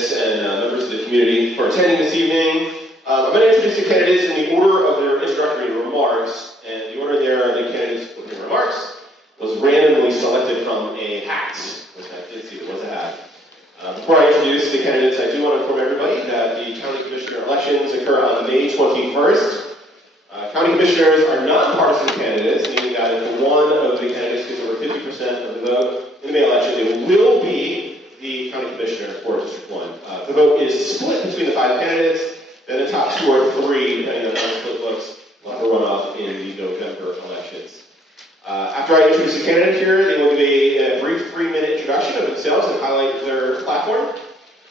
candidates and members of the community for attending this evening. I'm going to introduce the candidates in the order of their introductory remarks, and the order there of the candidates' opening remarks was randomly selected from a hat, which I did see there was a hat. Before I introduce the candidates, I do want to inform everybody that the county commissioner elections occur on May 21st. County commissioners are non-partisan candidates, meaning that if one of the candidates gets over 50% of the vote in the May election, they will be the county commissioner for District 1. The vote is split between the 5 candidates, then the top 2 or 3, depending on how the split looks, will have a runoff in the November elections. After I introduce the candidate here, they will give a brief 3-minute introduction of themselves and highlight their platform.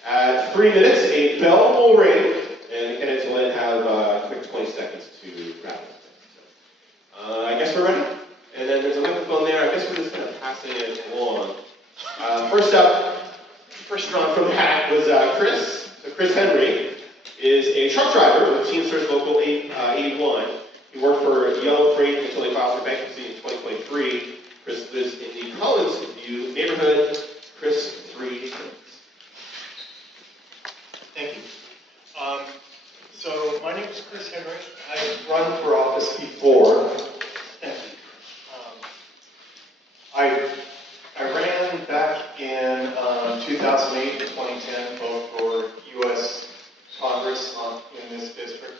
At 3 minutes, a bell will ring, and the candidates will then have a quick 20 seconds to wrap it. I guess we're ready. And then there's a microphone there. I guess we're just kind of passing it along. First up, first drawn from the hat was Chris. So Chris Henry is a truck driver with Teamsters Local 81. He worked for Yellow Freight until he filed for bankruptcy in 2023. Chris lives in the Collins View neighborhood. Chris, 3 minutes. Thank you. So my name is Chris Henry. I've run for office before. Thank you. I ran back in 2008 and 2010, both for U.S. Congress in this district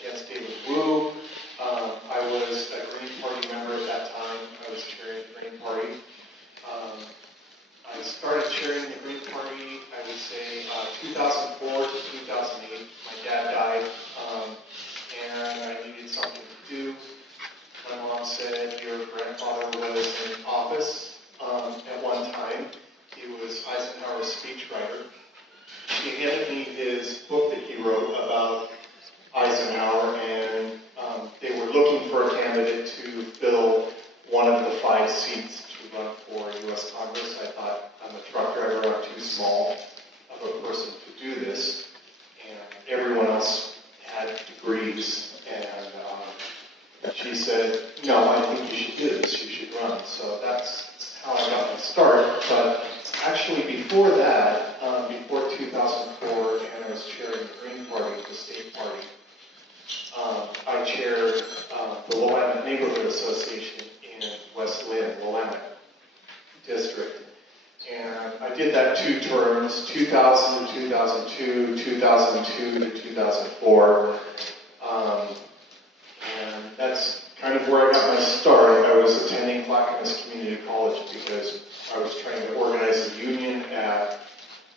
against David Wu. I was a Green Party member at that time. I was chairing the Green Party. I started chairing the Green Party, I would say, 2004 to 2008. My dad died, and I needed something to do. My mom said, your grandfather was in office at one time. He was Eisenhower's speechwriter. He handed me his book that he wrote about Eisenhower, and they were looking for a candidate to fill one of the 5 seats to run for U.S. Congress. I thought, I'm a truck driver, I'm too small of a person to do this, and everyone else had degrees, and she said, no, I think you should do this, you should run. So that's how I got my start. But actually before that, before 2004, and I was chairing the Green Party, the state party, I chaired the Willamette Neighborhood Association in West Lynn, Willamette District. And I did that 2 terms, 2000 to 2002, 2002 to 2004. And that's kind of where I got my start. I was attending Clackamas Community College because I was trying to organize a union at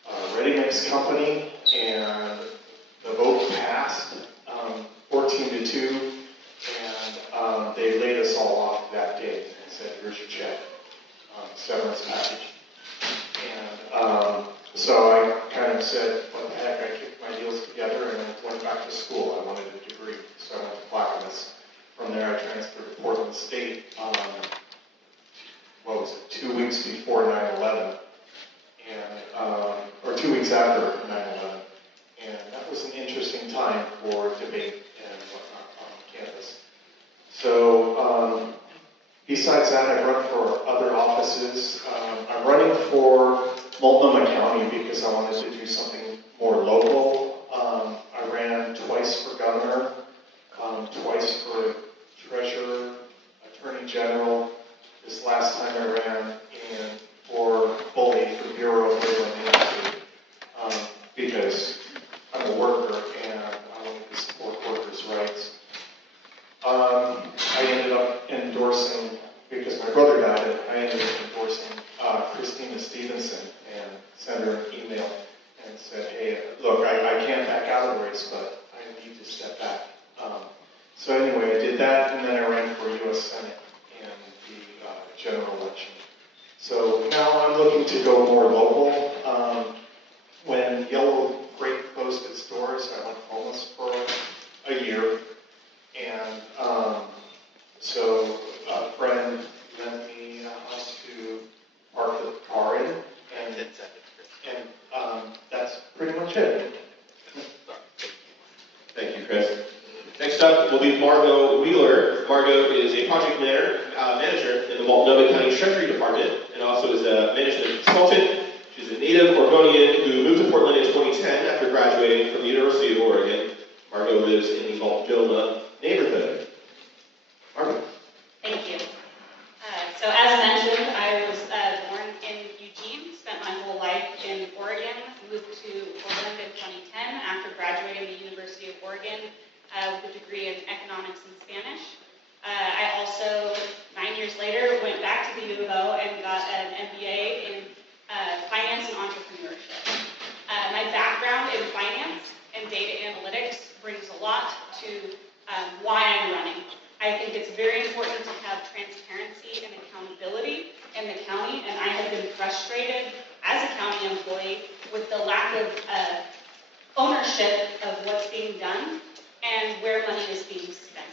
a ready-mix company, and the vote passed 14 to 2, and they laid us all off that day and said, here's your check, severance package. And so I kind of said, what the heck, I kicked my heels together and I went back to school. I wanted a degree, so I went to Clackamas. From there I transferred to Portland State, 2 weeks before 9/11, and, or 2 weeks after 9/11. And that was an interesting time for debate and whatnot on campus. So besides that, I've run for other offices. I'm running for Multnomah County because I wanted to do something more local. I ran twice for governor, twice for treasurer, attorney general. This last time I ran in for bully for Bureau of Labor and Industry because I'm a worker and I wanted to support workers' rights. I ended up endorsing, because my brother died, I ended up endorsing Christina Stevenson and sent her an email and said, hey, look, I can't back out of the race, but I need to step back. So anyway, I did that, and then I ran for U.S. Senate in the general election. So now I'm looking to go more local. When Yellow Freight closed its doors, I went homeless for a year, and so a friend lent me a house to park the car in, and that's pretty much it. Thank you, Chris. Next up will be Margot Wheeler. Margot is a project manager in the Multnomah County Treasury Department and also is a management consultant. She's a native Oregonian who moved to Portland in 2010 after graduating from the University of Oregon. Margot lives in the Multnomah neighborhood. Margot. Thank you. So as mentioned, I was born in Eugene, spent my whole life in Oregon, moved to Portland in 2010 after graduating the University of Oregon with a degree in economics and Spanish. I also, 9 years later, went back to the U of O and got an MBA in finance and entrepreneurship. My background in finance and data analytics brings a lot to why I'm running. I think it's very important to have transparency and accountability in the county, and I have been frustrated as a county employee with the lack of ownership of what's being done and where money is being spent.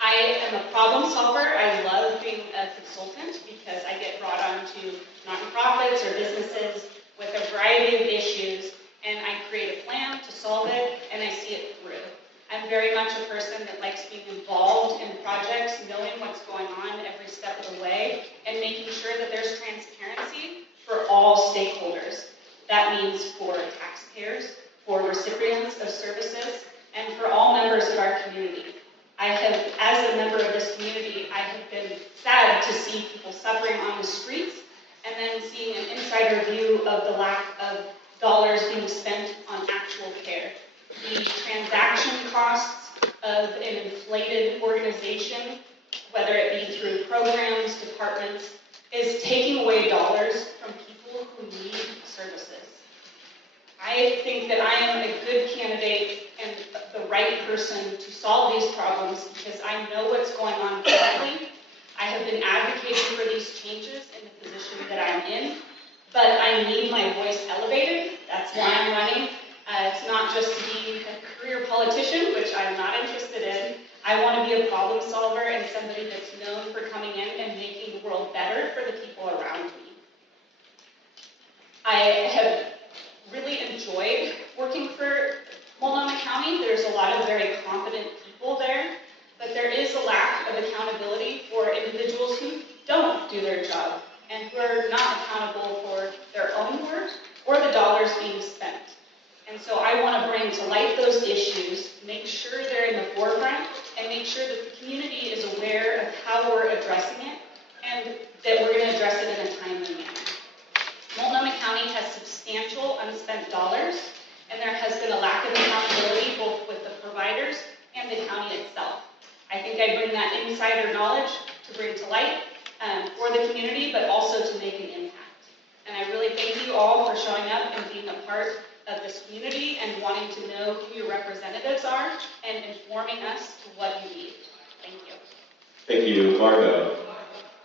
I am a problem solver. I love being a consultant because I get brought on to nonprofits or businesses with a variety of issues, and I create a plan to solve it, and I see it through. I'm very much a person that likes being involved in projects, knowing what's going on every step of the way, and making sure that there's transparency for all stakeholders. That means for taxpayers, for recipients of services, and for all members of our community. I have, as a member of this community, I have been sad to see people suffering on the streets, and then seeing an insider view of the lack of dollars being spent on actual care. The transaction costs of an inflated organization, whether it be through programs, departments, is taking away dollars from people who need services. I think that I am a good candidate and the right person to solve these problems because I know what's going on currently. I have been advocating for these changes in the position that I'm in, but I need my voice elevated. That's why I'm running. It's not just to be a career politician, which I'm not interested in. I want to be a problem solver and somebody that's known for coming in and making the world better for the people around me. I have really enjoyed working for Multnomah County. There's a lot of very competent people there, but there is a lack of accountability for individuals who don't do their job and who are not accountable for their own work or the dollars being spent. And so I want to bring to light those issues, make sure they're in the forefront, and make sure that the community is aware of how we're addressing it and that we're going to address it in a timely manner. Multnomah County has substantial unspent dollars, and there has been a lack of accountability both with the providers and the county itself. I think I bring that insider knowledge to bring to light for the community, but also to make an impact. And I really thank you all for showing up and being a part of this community and wanting to know who your representatives are and informing us to what you need. Thank you. Thank you, Margot.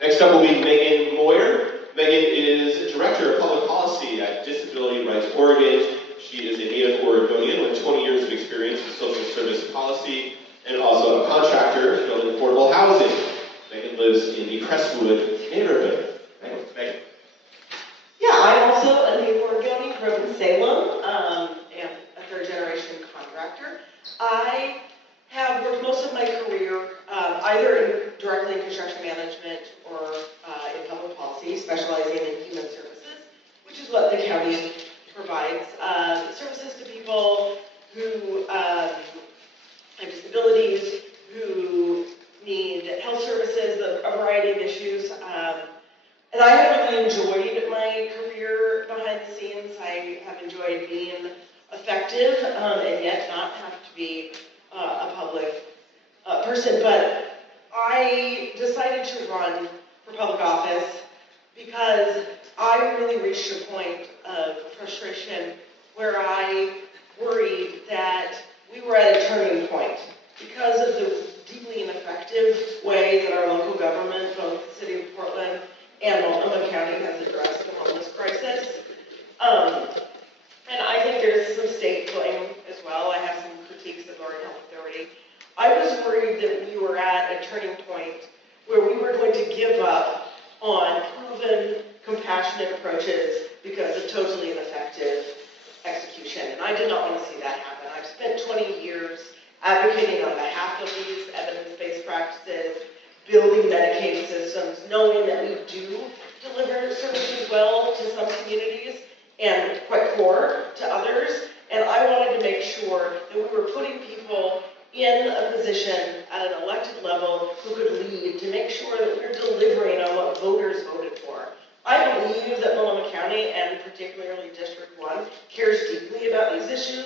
Next up will be Megan Moyer. Megan is Director of Public Policy at Disability Rights Oregon. She is a native Oregonian with 20 years of experience in social service policy and also a contractor building affordable housing. Megan lives in the Crestwood neighborhood. Megan. Yeah, I'm also a native Oregonian, grew up in Salem, and a third-generation contractor. I have worked most of my career either directly in construction management or in public policy, specializing in human services, which is what the county provides. Services to people who have disabilities, who need health services, a variety of issues. And I have really enjoyed my career behind the scenes. I have enjoyed being effective and yet not have to be a public person. But I decided to run for public office because I really reached a point of frustration where I worried that we were at a turning point because of the deeply ineffective way that our local government, both the city of Portland and Multnomah County, has addressed the homeless crisis. And I think there's some state blame as well. I have some critiques of our health authority. I was worried that we were at a turning point where we were going to give up on proven, compassionate approaches because of totally ineffective execution. And I did not want to see that happen. I've spent 20 years advocating on behalf of these evidence-based practices, building Medicaid systems, knowing that we do deliver services well to some communities, core to others, and I wanted to make sure that we were putting people in a position at an elected level who could lead to make sure that we're delivering on what voters voted for. I believe that Multnomah County, and particularly District 1, cares deeply about these issues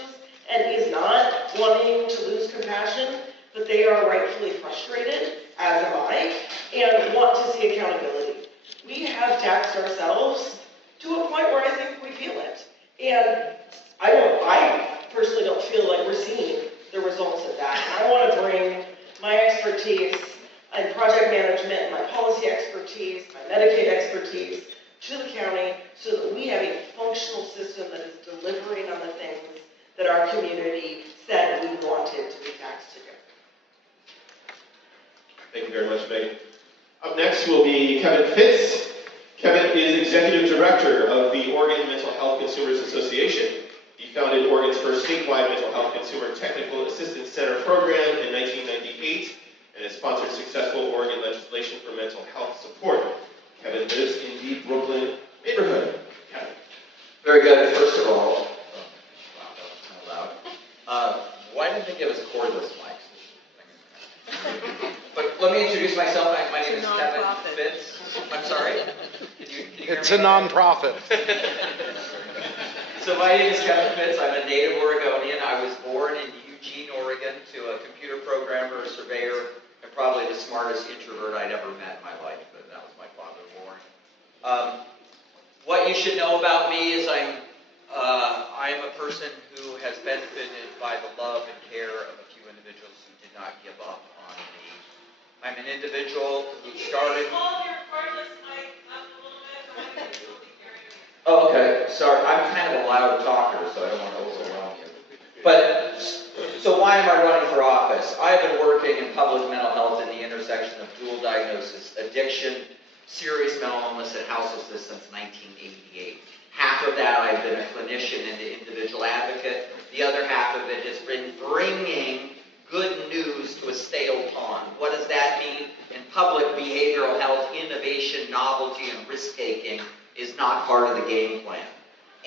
and is not wanting to lose compassion, but they are rightfully frustrated, as am I, and want to see accountability. We have taxed ourselves to a point where I think we feel it. And I personally don't feel like we're seeing the results of that. And I want to bring my expertise in project management, my policy expertise, my Medicaid expertise to the county so that we have a functional system that is delivering on the things that our community said we wanted to be taxed to do. Thank you very much, Megan. Up next will be Kevin Fitz. Kevin is Executive Director of the Oregon Mental Health Consumers Association. He founded Oregon's first statewide mental health consumer technical assistance center program in 1998 and has sponsored successful Oregon legislation for mental health support. Kevin lives in the Brooklyn neighborhood. Kevin. Very good. First of all, wow, that was kind of loud. Why didn't they give us cordless mics? But let me introduce myself. My name is Kevin Fitz. I'm sorry? Can you hear It's me? a nonprofit. So my name is Kevin Fitz. I'm a native Oregonian. I was born in Eugene, Oregon, to a computer programmer, a surveyor, and probably the smartest introvert I'd ever met in my life, but that was my father, Warren. What you should know about me is I'm a person who has benefited by the love and care of a few individuals who did not give up on me. I'm an individual who started... Oh, okay. Sorry, I'm kind of a loud talker, so I don't want to overwhelm you. But, so why am I running for office? I've been working in public mental health in the intersection of dual diagnosis, addiction, serious mental illness, and houselessness since 1988. Half of that I've been a clinician and an individual advocate. The other half of it has been bringing good news to a stale pond. What does that mean? In public behavioral health, innovation, novelty, and risk-taking is not part of the game plan.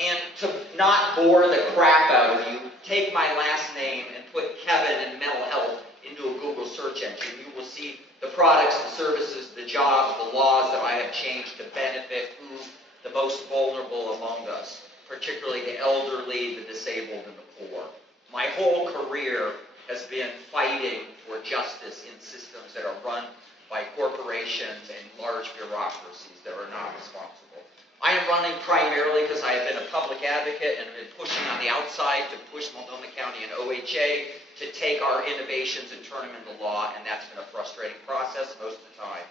And to not bore the crap out of you, take my last name and put Kevin and mental health into a Google search engine. You will see the products, the services, the jobs, the laws that I have changed to benefit who the most vulnerable among us, particularly the elderly, the disabled, and the poor. My whole career has been fighting for justice in systems that are run by corporations and large bureaucracies that are not responsible. I am running primarily because I have been a public advocate and have been pushing on the outside to push Multnomah County and OHA to take our innovations and turn them into law, and that's been a frustrating process most of the time.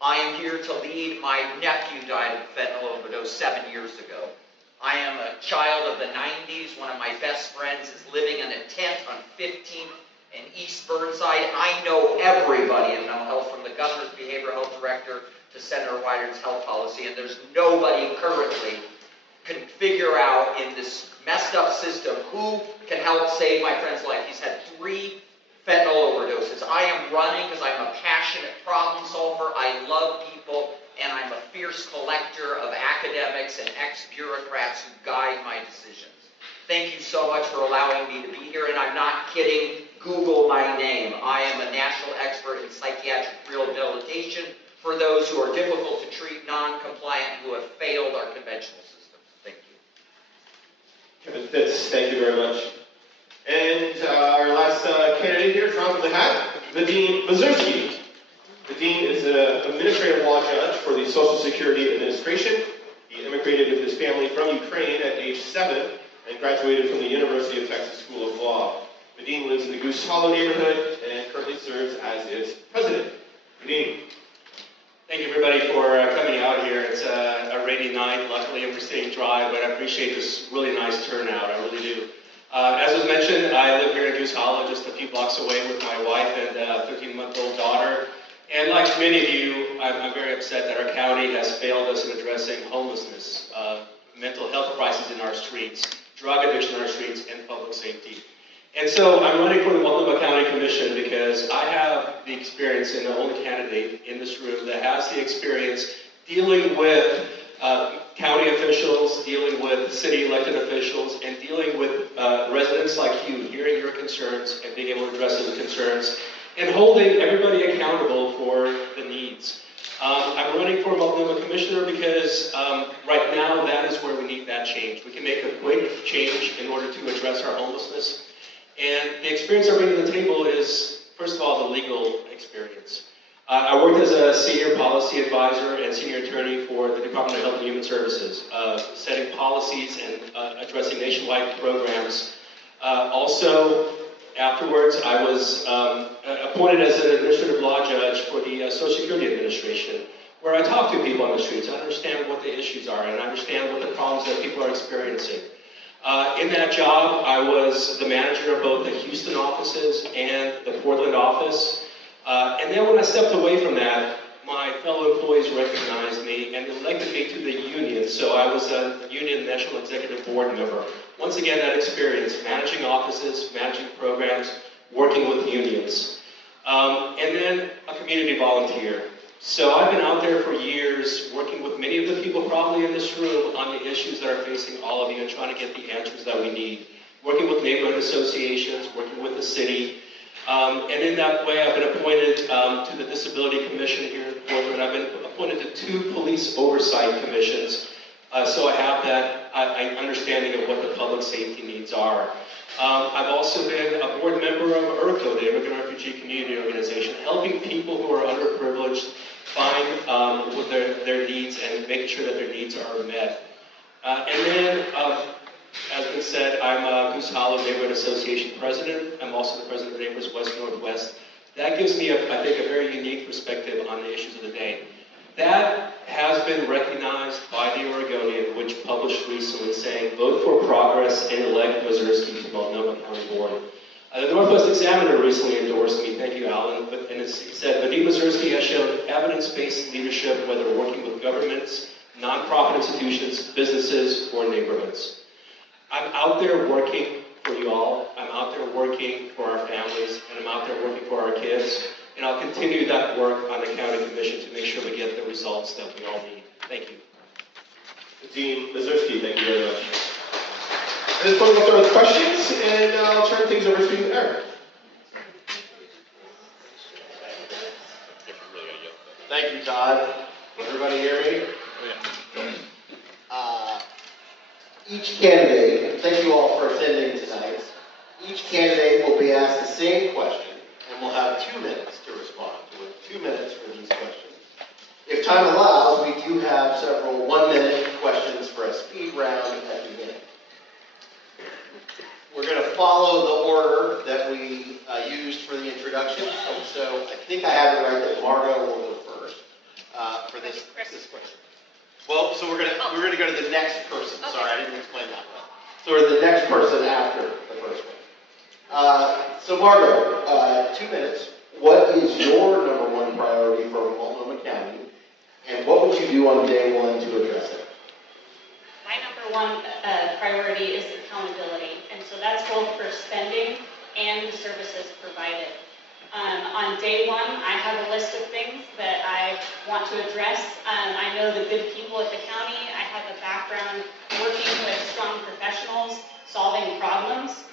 I am here to lead. My nephew died of a fentanyl overdose 7 years ago. I am a child of the 90s. One of my best friends is living in a tent on 15th and East Burnside. I know everybody in mental health, from the governor's behavioral health director to Senator Wyden's health policy, and there's nobody currently can figure out in this messed up system who can help save my friend's life. He's had 3 fentanyl overdoses. I am running because I'm a passionate problem solver. I love people, and I'm a fierce collector of academics and ex-bureaucrats who guide my decisions. Thank you so much for allowing me to be here, and I'm not kidding. Google my name. I am a national expert in psychiatric rehabilitation for those who are difficult to treat, non-compliant, who have failed our conventional systems. Thank you. Kevin Fitz, thank you very much. And our last candidate here, dropping the hat, Vadim Mazurski. Vadim is an administrative law judge for the Social Security Administration. He immigrated with his family from Ukraine at age 7 and graduated from the University of Texas School of Law. Vadim lives in the Goose Hollow neighborhood and currently serves as its president. Vadim. Thank you, everybody, for coming out here. It's a rainy night. Luckily, we're staying dry, but I appreciate this really nice turnout. I really do. As was mentioned, I live here in Goose Hollow, just a few blocks away with my wife and 13-month-old daughter. And like many of you, I'm very upset that our county has failed us in addressing homelessness, mental health crises in our streets, drug addiction in our streets, and public safety. And so I'm running for the Multnomah County Commission because I have the experience, and the only candidate in this room that has the experience dealing with county officials, dealing with city elected officials, and dealing with residents like you, hearing your concerns and being able to address those concerns, and holding everybody accountable for the needs. I'm running for Multnomah Commissioner because right now that is where we need that change. We can make a quick change in order to address our homelessness. And the experience I bring to the table is, first of all, the legal experience. I worked as a senior policy advisor and senior attorney for the Department of Health and Human Services, setting policies and addressing nationwide programs. Also, afterwards, I was appointed as an administrative law judge for the Social Security Administration, where I talk to people on the streets, I understand what the issues are, and I understand what the problems that people are experiencing. In that job, I was the manager of both the Houston offices and the Portland office. And then when I stepped away from that, my fellow employees recognized me and elected me to the union. So I was a union national executive board member. Once again, that experience, managing offices, managing programs, working with unions. And then a community volunteer. So I've been out there for years working with many of the people probably in this room on the issues that are facing all of you and trying to get the answers that we need. Working with neighborhood associations, working with the city. And in that way, I've been appointed to the Disability Commission here in Portland. I've been appointed to 2 police oversight commissions. So I have that understanding of what the public safety needs are. I've also been a board member of IRCO, the Immigrant Refugee Community Organization, helping people who are underprivileged find what their needs and making sure that their needs are met. And then, as been said, I'm Goose Hollow Neighborhood Association president. I'm also the president of Neighbors West Northwest. That gives me, I think, a very unique perspective on the issues of the day. That has been recognized by the Oregonian, which published recently saying, vote for progress and elect Mazursky to Multnomah County Board. The Northwest Examiner recently endorsed me, thank you, Alan, and it said, Vadim Mazursky has shown evidence-based leadership, whether working with governments, nonprofit institutions, businesses, or neighborhoods. I'm out there working for you all. I'm out there working for our families, and I'm out there working for our kids. And I'll continue that work on the county commission to make sure we get the results that we all need. Thank you. Dean Mazursky, thank you very much. At this point, we'll start with questions, and I'll turn things over to Eric. Thank you, Todd. Everybody hear me? Each candidate, thank you all for attending tonight. Each candidate will be asked the same question, and we'll have 2 minutes to respond to it. 2 minutes for these questions. If time allows, we do have several 1-minute questions for a speed round at the end. We're going to follow the order that we used for the introduction. So I think I have it right that Margo will go first for this question. Well, so we're gonna go to the next person. Okay. Sorry, I didn't explain that well. So we're the next person after the first one. So Margo, 2 minutes. What is your #1 priority for Multnomah County, and what would you do on day 1 to address it? My #1 priority is accountability, and so that's both for spending and the services provided. On day 1, I have a list of things that I want to address. I know the good people at the county. I have a background working with strong professionals, solving problems.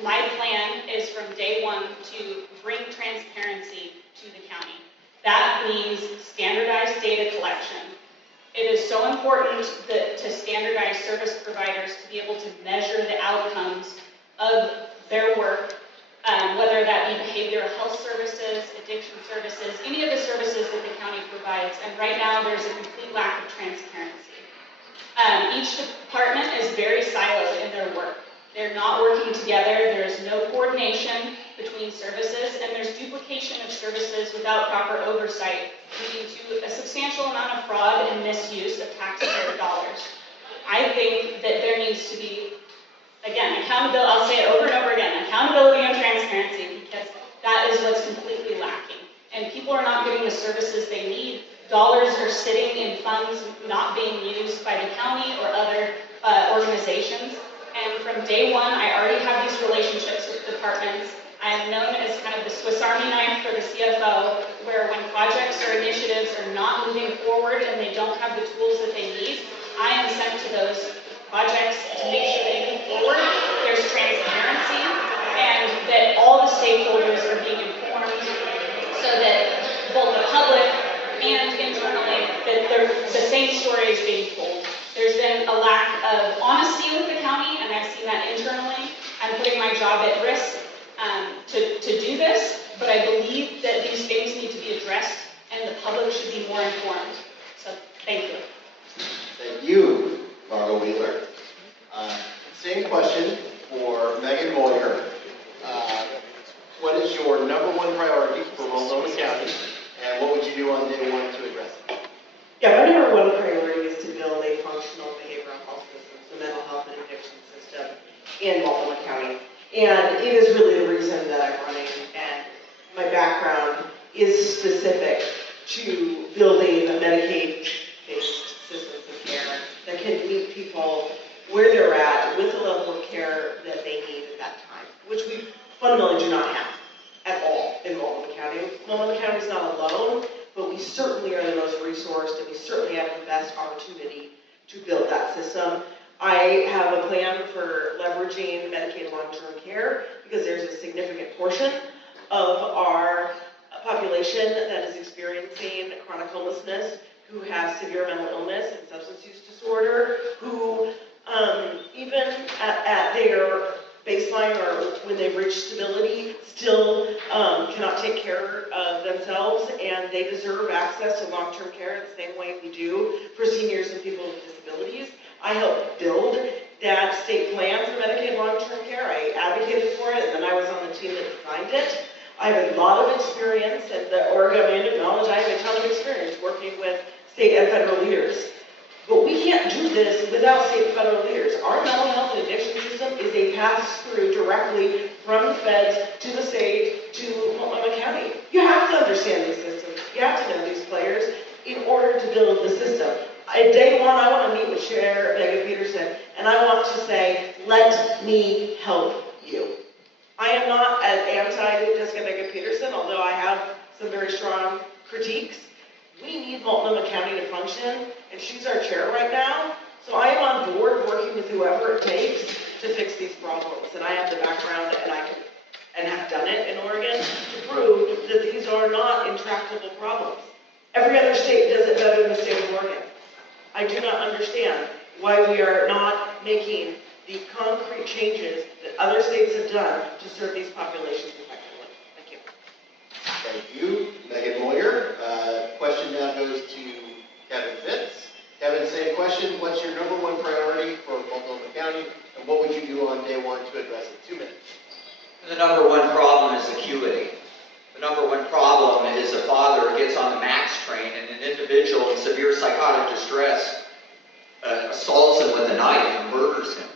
My plan is from day 1 to bring transparency to the county. That means standardized data collection. It is so important to standardize service providers to be able to measure the outcomes of their work, whether that be behavioral health services, addiction services, any of the services that the county provides. And right now, there's a complete lack of transparency. Each department is very siloed in their work. They're not working together. There's no coordination between services, and there's duplication of services without proper oversight, leading to a substantial amount of fraud and misuse of taxpayer dollars. I think that there needs to be, again, accountability. I'll say it over and over again, accountability and transparency, because that is what's completely lacking. And people are not getting the services they need. Dollars are sitting in funds not being used by the county or other organizations. And from day 1, I already have these relationships with departments. I I'm known as kind of the Swiss Army knife for the CFO, where when projects or initiatives are not moving forward and they don't have the tools that they need, I am sent to those projects to make sure they move forward, there's transparency, and that all the stakeholders are being informed so that both the public and internally, that the same story is being told. There's been a lack of honesty with the county, and I've seen that internally. I'm putting my job at risk to do this, but I believe that these things need to be addressed, and the public should be more informed. So, thank you. Thank you, Margot Wheeler. Same question for Megan Moyer. What is your number one priority for Multnomah County, and what would you do on day one to address it? Yeah, my number one priority is to build a functional behavioral health system, the mental health and addiction system in Multnomah County. And it is really the reason that I'm running, and my background is specific to building Medicaid-based systems of care that can meet people where they're at with the level of care that they need at that time, which we fundamentally do not have at all in Multnomah County. Multnomah County is not alone, but we certainly are the most resourced, and we certainly have the best opportunity to build that system. I have a plan for leveraging Medicaid long-term care because there's a significant portion of our population that is experiencing chronic homelessness, who have severe mental illness and substance use disorder, who even at their baseline or when they've reached stability, still cannot take care of themselves, and they deserve access to long-term care the same way we do for seniors and people with disabilities. I helped build that state plan for Medicaid long-term care. I advocated for it, and then I was on the team that designed it. I have a lot of experience, and the Oregon Mandate Knowledge, I have a ton of experience working with state and federal leaders. But we can't do this without state and federal leaders. Our mental health and addiction system is a pass-through directly from the feds to the state to Multnomah County. You have to understand these systems. You have to know these players in order to build the system. At day one, I want to meet with Chair Megan Peterson, and I want to say, let me help you. I am not as anti-Jessica Megan Peterson, although I have some very strong critiques. We need Multnomah County to function, and she's our chair right now, so I am on board working with whoever it takes to fix these problems. And I have the background, and have done it in Oregon to prove that these are not intractable problems. Every other state does it better than the state of Oregon. I do not understand why we are not making the concrete changes that other states have done to serve these populations effectively. Thank you. Thank you, Megan Moyer. Question now goes to Kevin Fitz. Kevin, same question. What's your number one priority for Multnomah County, and what would you do on day one to address it? 2 minutes. The number one problem is acuity. The number one problem is a father gets on the MAX train and an individual in severe psychotic distress assaults him with a knife and murders him.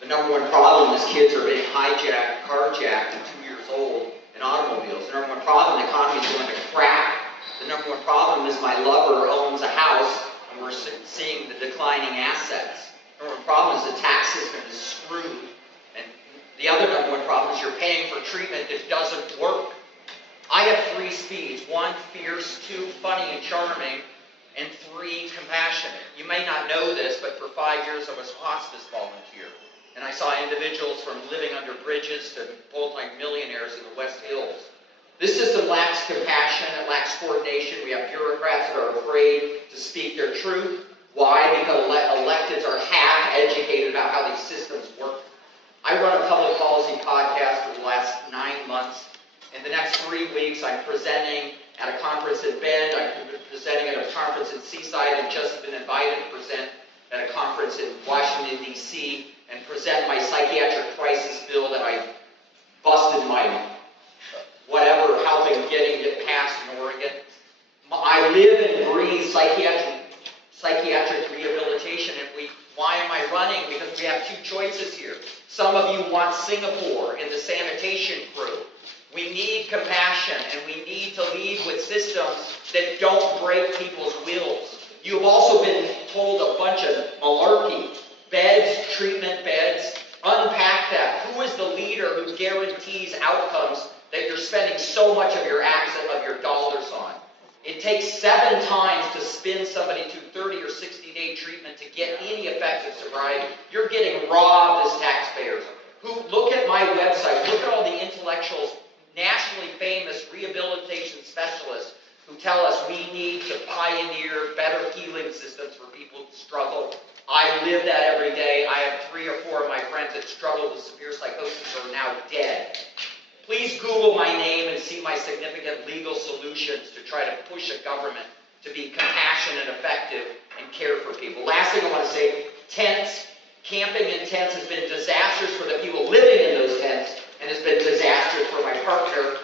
The number one problem is kids are being hijacked, carjacked at 2 years old in automobiles. The number one problem, the economy is going to crap. The number one problem is my lover owns a house and we're seeing the declining assets. The number one problem is the tax system is screwed. And the other number one problem is you're paying for treatment that doesn't work. I have 3 speeds: 1, fierce; 2, funny and charming; and 3, compassionate. You may not know this, but for 5 years I was a hospice volunteer. And I saw individuals from living under bridges to multi-millionaires in the West Hills. This system lacks compassion, it lacks coordination. We have bureaucrats that are afraid to speak their truth. Why? Because electeds are half educated about how these systems work. I run a public policy podcast for the last 9 months. In the next 3 weeks, I'm presenting at a conference in Bend, I'm presenting at a conference in Seaside, and just been invited to present at a conference in Washington, D.C., and present my psychiatric crisis bill that I busted my whatever helping getting it passed in Oregon. I live and breathe psychiatric rehabilitation, and why am I running? Because we have 2 choices here. Some of you want Singapore in the sanitation crew. We need compassion, and we need to lead with systems that don't break people's wills. You've also been told a bunch of malarkey. Beds, treatment beds, unpack that. Who is the leader who guarantees outcomes that you're spending so much of your dollars on. It takes 7 times to spin somebody to 30 or 60-day treatment to get any effective sobriety. You're getting robbed as taxpayers. Look at my website, look at all the intellectuals, nationally famous rehabilitation specialists who tell us we need to pioneer better healing systems for people who struggle. I live that every day. I have 3 or 4 of my friends that struggle with severe psychosis who are now dead. Please Google my name and see my significant legal solutions to try to push a government to be compassionate and effective and care for people. Last thing I want to say, tents. Camping in tents has been disastrous for the people living in those tents, and has been disastrous for my partner,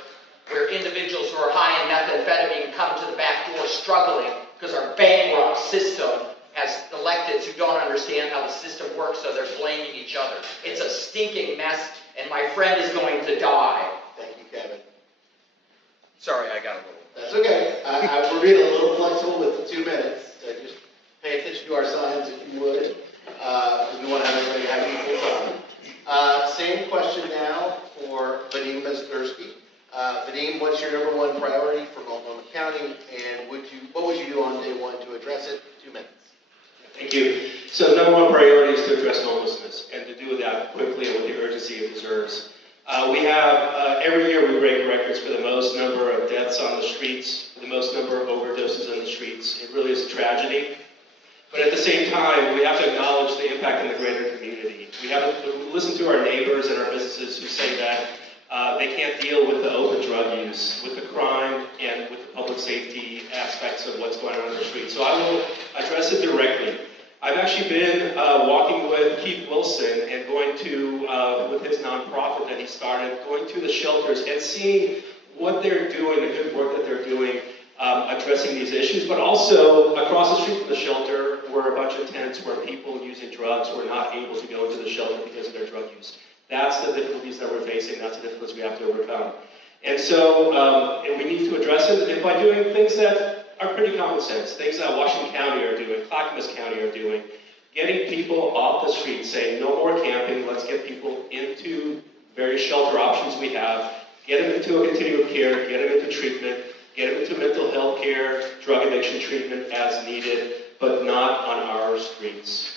where individuals who are high in methamphetamine come to the back door struggling because our bankrupt system has electeds who don't understand how the system works, so they're blaming each other. It's a stinking mess, and my friend is going to die. Thank you, Kevin. Sorry, I got a little. That's okay. We're being a little flexible with the 2 minutes, so just pay attention to our signs if you would, because we want to have everybody have equal time. Same question now for Vadim Mazdursky. Vadim, what's your #1 priority for Multnomah County, and what would you do on day 1 to address it? 2 minutes. Thank you. So #1 priority is to address homelessness, and to do that quickly and with the urgency it deserves. We have, every year we break records for the most number of deaths on the streets, the most number of overdoses on the streets. It really is a tragedy. But at the same time, we have to acknowledge the impact in the greater community. We have to listen to our neighbors and our businesses who say that they can't deal with the open drug use, with the crime, and with the public safety aspects of what's going on in the street. So I will address it directly. I've actually been walking with Keith Wilson and going to, with his nonprofit that he started, going to the shelters and seeing what they're doing, the good work that they're doing, addressing these issues, but also across the street from the shelter were a bunch of tents where people using drugs were not able to go into the shelter because of their drug use. That's the difficulties that we're facing, that's the difficulties we have to overcome. And so, and we need to address it, and by doing things that are pretty common sense, things that Washington County are doing, Clackamas County are doing, getting people off the street, saying no more camping, let's get people into various shelter options we have, get them into a continuum of care, get them into treatment, get them into mental health care, drug addiction treatment as needed, but not on our streets.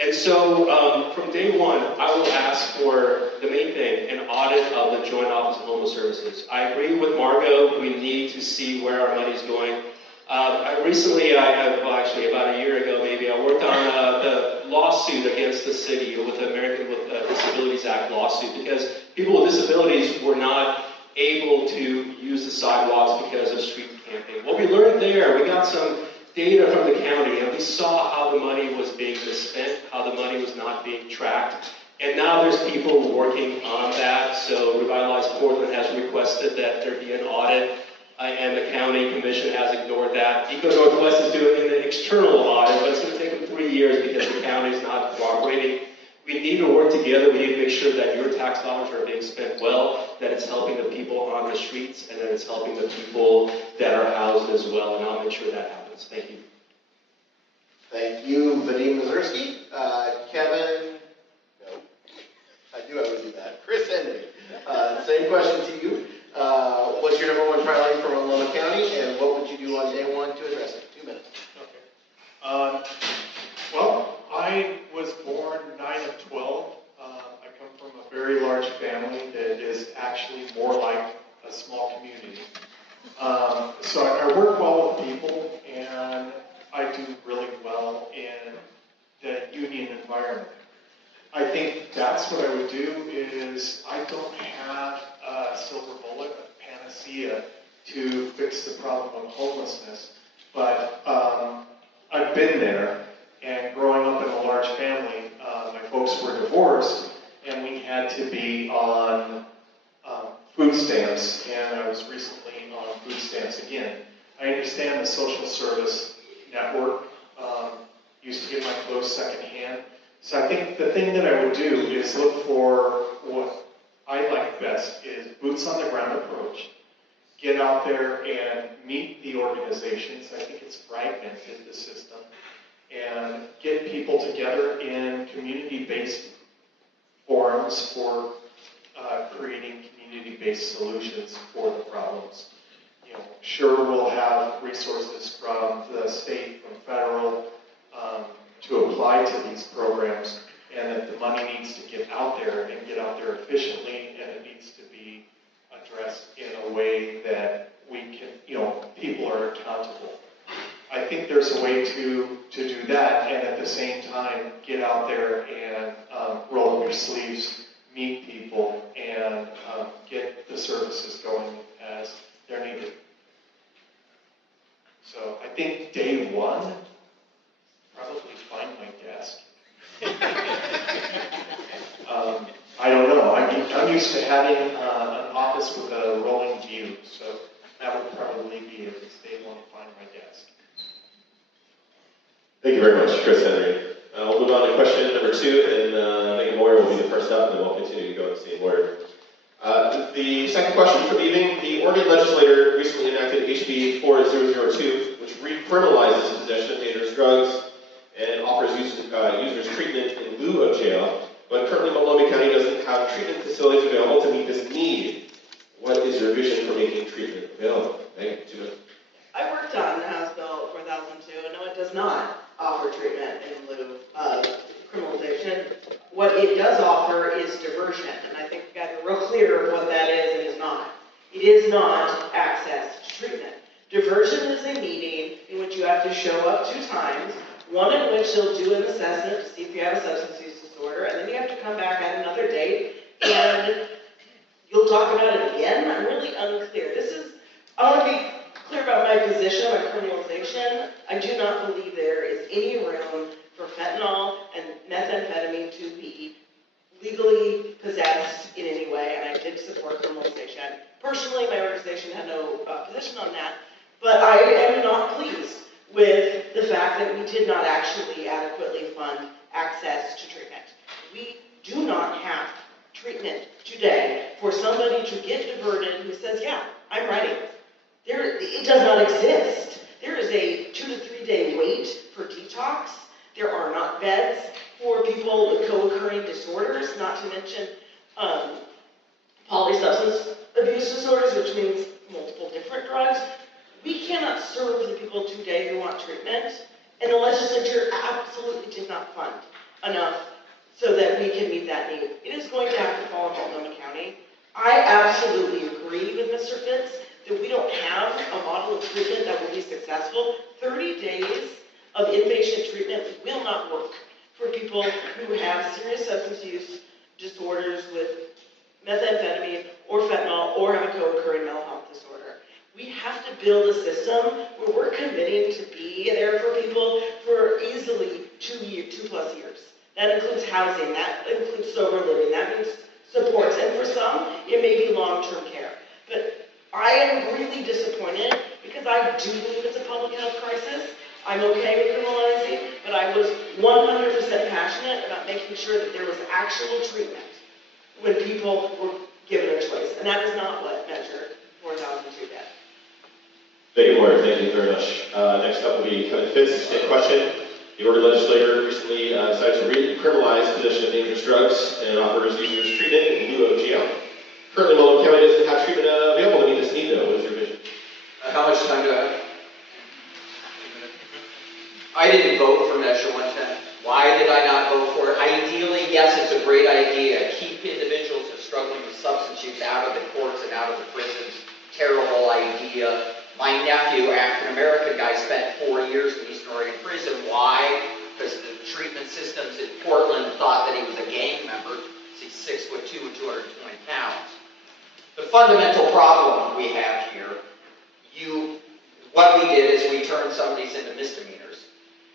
And so from day 1, I will ask for the main thing, an audit of the Joint Office of Homeless Services. I agree with Margot, we need to see where our money's going. Actually about a year ago maybe, I worked on the lawsuit against the city with the American with Disabilities Act lawsuit, because people with disabilities were not able to use the sidewalks because of street camping. What we learned there, we got some data from the county, and we saw how the money was being misspent, how the money was not being tracked. And now there's people working on that. So Revitalize Portland has requested that there be an audit, and the county commission has ignored that. Eco Northwest is doing an external audit, but it's going to take them 3 years because the county is not cooperating. We need to work together. We need to make sure that your tax dollars are being spent well, that it's helping the people on the streets, and that it's helping the people that are housed as well. And I'll make sure that happens. Thank you. Thank you, Vadim Mazdursky. Kevin, no, I knew I would do that. Chris Henry, same question to you. What's your #1 priority for Multnomah County, and what would you do on day 1 to address it? 2 minutes. Okay. Well, I was born 9 of 12. I come from a very large family that is actually more like a small community. So I work well with people, and I do really well in the union environment. I think that's what I would do. Is I don't have a silver bullet, a panacea to fix the problem of homelessness, but I've been there. And growing up in a large family, my folks were divorced, and we had to be on food stamps, and I was recently on food stamps again. I understand the social service network, used to get my clothes secondhand. So I think the thing that I would do is look for what I like best is boots on the ground approach. Get out there and meet the organizations. I think it's fragmented, the system. And get people together in community-based forums for creating community community-based solutions for the problems. You know, sure, we'll have resources from the state, from federal, to apply to these programs, and that the money needs to get out there and get out there efficiently, and it needs to be addressed in a way that we can, you know, people are accountable. I think there's a way to do that, and at the same time, get out there and roll up your sleeves, meet people, and get the services going as they're needed. So I think day one, probably find my desk. I don't know. I'm used to having an office with a rolling view, so that would probably be it. Day one, find my desk. Thank you very much, Chris Henry. We'll move on to question number 2, and Megan Moyer will be the first up, and then we'll continue to go in the same order. The second question for the evening: the Oregon legislature recently enacted HB 4002, which recriminalizes possession of dangerous drugs and offers users treatment in lieu of jail. But currently, Multnomah County doesn't have treatment facilities available to meet this need. What is your vision for making treatment available? Megan, 2 minutes. I worked on House Bill 4002, and no, it does not offer treatment in lieu of criminalization. What it does offer is diversion, and I think we've got to be real clear of what that is and is not. It is not access to treatment. Diversion is a meeting in which you have to show up 2 times, one in which they'll do an assessment to see if you have a substance use disorder, and then you have to come back at another date, and you'll talk about it again. I'm really unclear. I want to be clear about my position on criminalization. I do not believe there is any room for fentanyl and methamphetamine to be legally possessed in any way, and I did support criminalization. Personally, my organization had no position on that, but I am not pleased with the fact that we did not actually adequately fund access to treatment. We do not have treatment today for somebody to get diverted who says, yeah, I'm ready. It does not exist. There is a 2 to 3 day wait for detox. There are not beds for people with co-occurring disorders, not to mention polysubstance abuse disorders, which means multiple different drugs. We cannot serve the people today who want treatment, and the legislature absolutely did not fund enough so that we can meet that need. It is going to have to fall in Multnomah County. I absolutely agree with Mr. Fitz that we don't have a model of treatment that will be successful. 30 days of inpatient treatment will not work for people who have serious substance use disorders with methamphetamine or fentanyl or have a co-occurring mental health disorder. We have to build a system where we're committing to be there for people for easily 2+ years. That includes housing, that includes sober living, that means supports, and for some, it may be long-term care. But I am really disappointed because I do believe it's a public health crisis. I'm okay with criminalizing, but I was 100% passionate about making sure that there was actual treatment when people were given a choice. And that is not what Measure 4002 did. Thank you, Moyer. Thank you very much. Next up will be Kevin Fitz. Same question. The Oregon legislature recently decided to recriminalize possession of dangerous drugs and offers users treatment in lieu of jail. Currently, Multnomah County doesn't have treatment available to meet this need, though. What is your vision? How much time do I have? I didn't vote for Measure 110. Why did I not vote for it? Ideally, yes, it's a great idea. Keep individuals who are struggling with substance use out of the courts and out of the prisons. Terrible idea. My nephew, African-American guy, spent 4 years in Eastern Oregon prison. Why? Because the treatment systems in Portland thought that he was a gang member. He's 6'2" and 220 pounds. The fundamental problem we have here, what we did is we turned some of these into misdemeanors.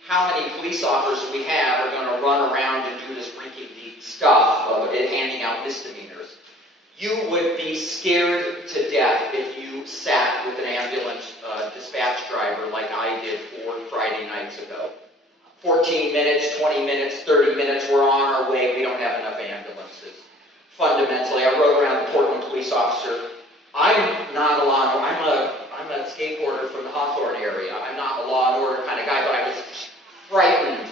How many police officers we have are going to run around and do this rinky-dink stuff of handing out misdemeanors? You would be scared to death if you sat with an ambulance dispatch driver like I did 4 Friday nights ago. 14 minutes, 20 minutes, 30 minutes, we're on our way, we don't have enough ambulances. Fundamentally, I rode around the Portland police officer. I'm not a law and order, I'm a skateboarder from the Hawthorne area. I'm not a law and order kind of guy, but I was frightened.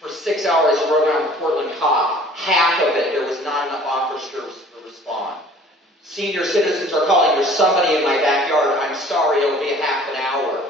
For 6 hours, I rode around the Portland cop. Half of it, there was not enough officers to respond. Senior citizens are calling, there's somebody in my backyard, I'm sorry, it'll be a half an hour.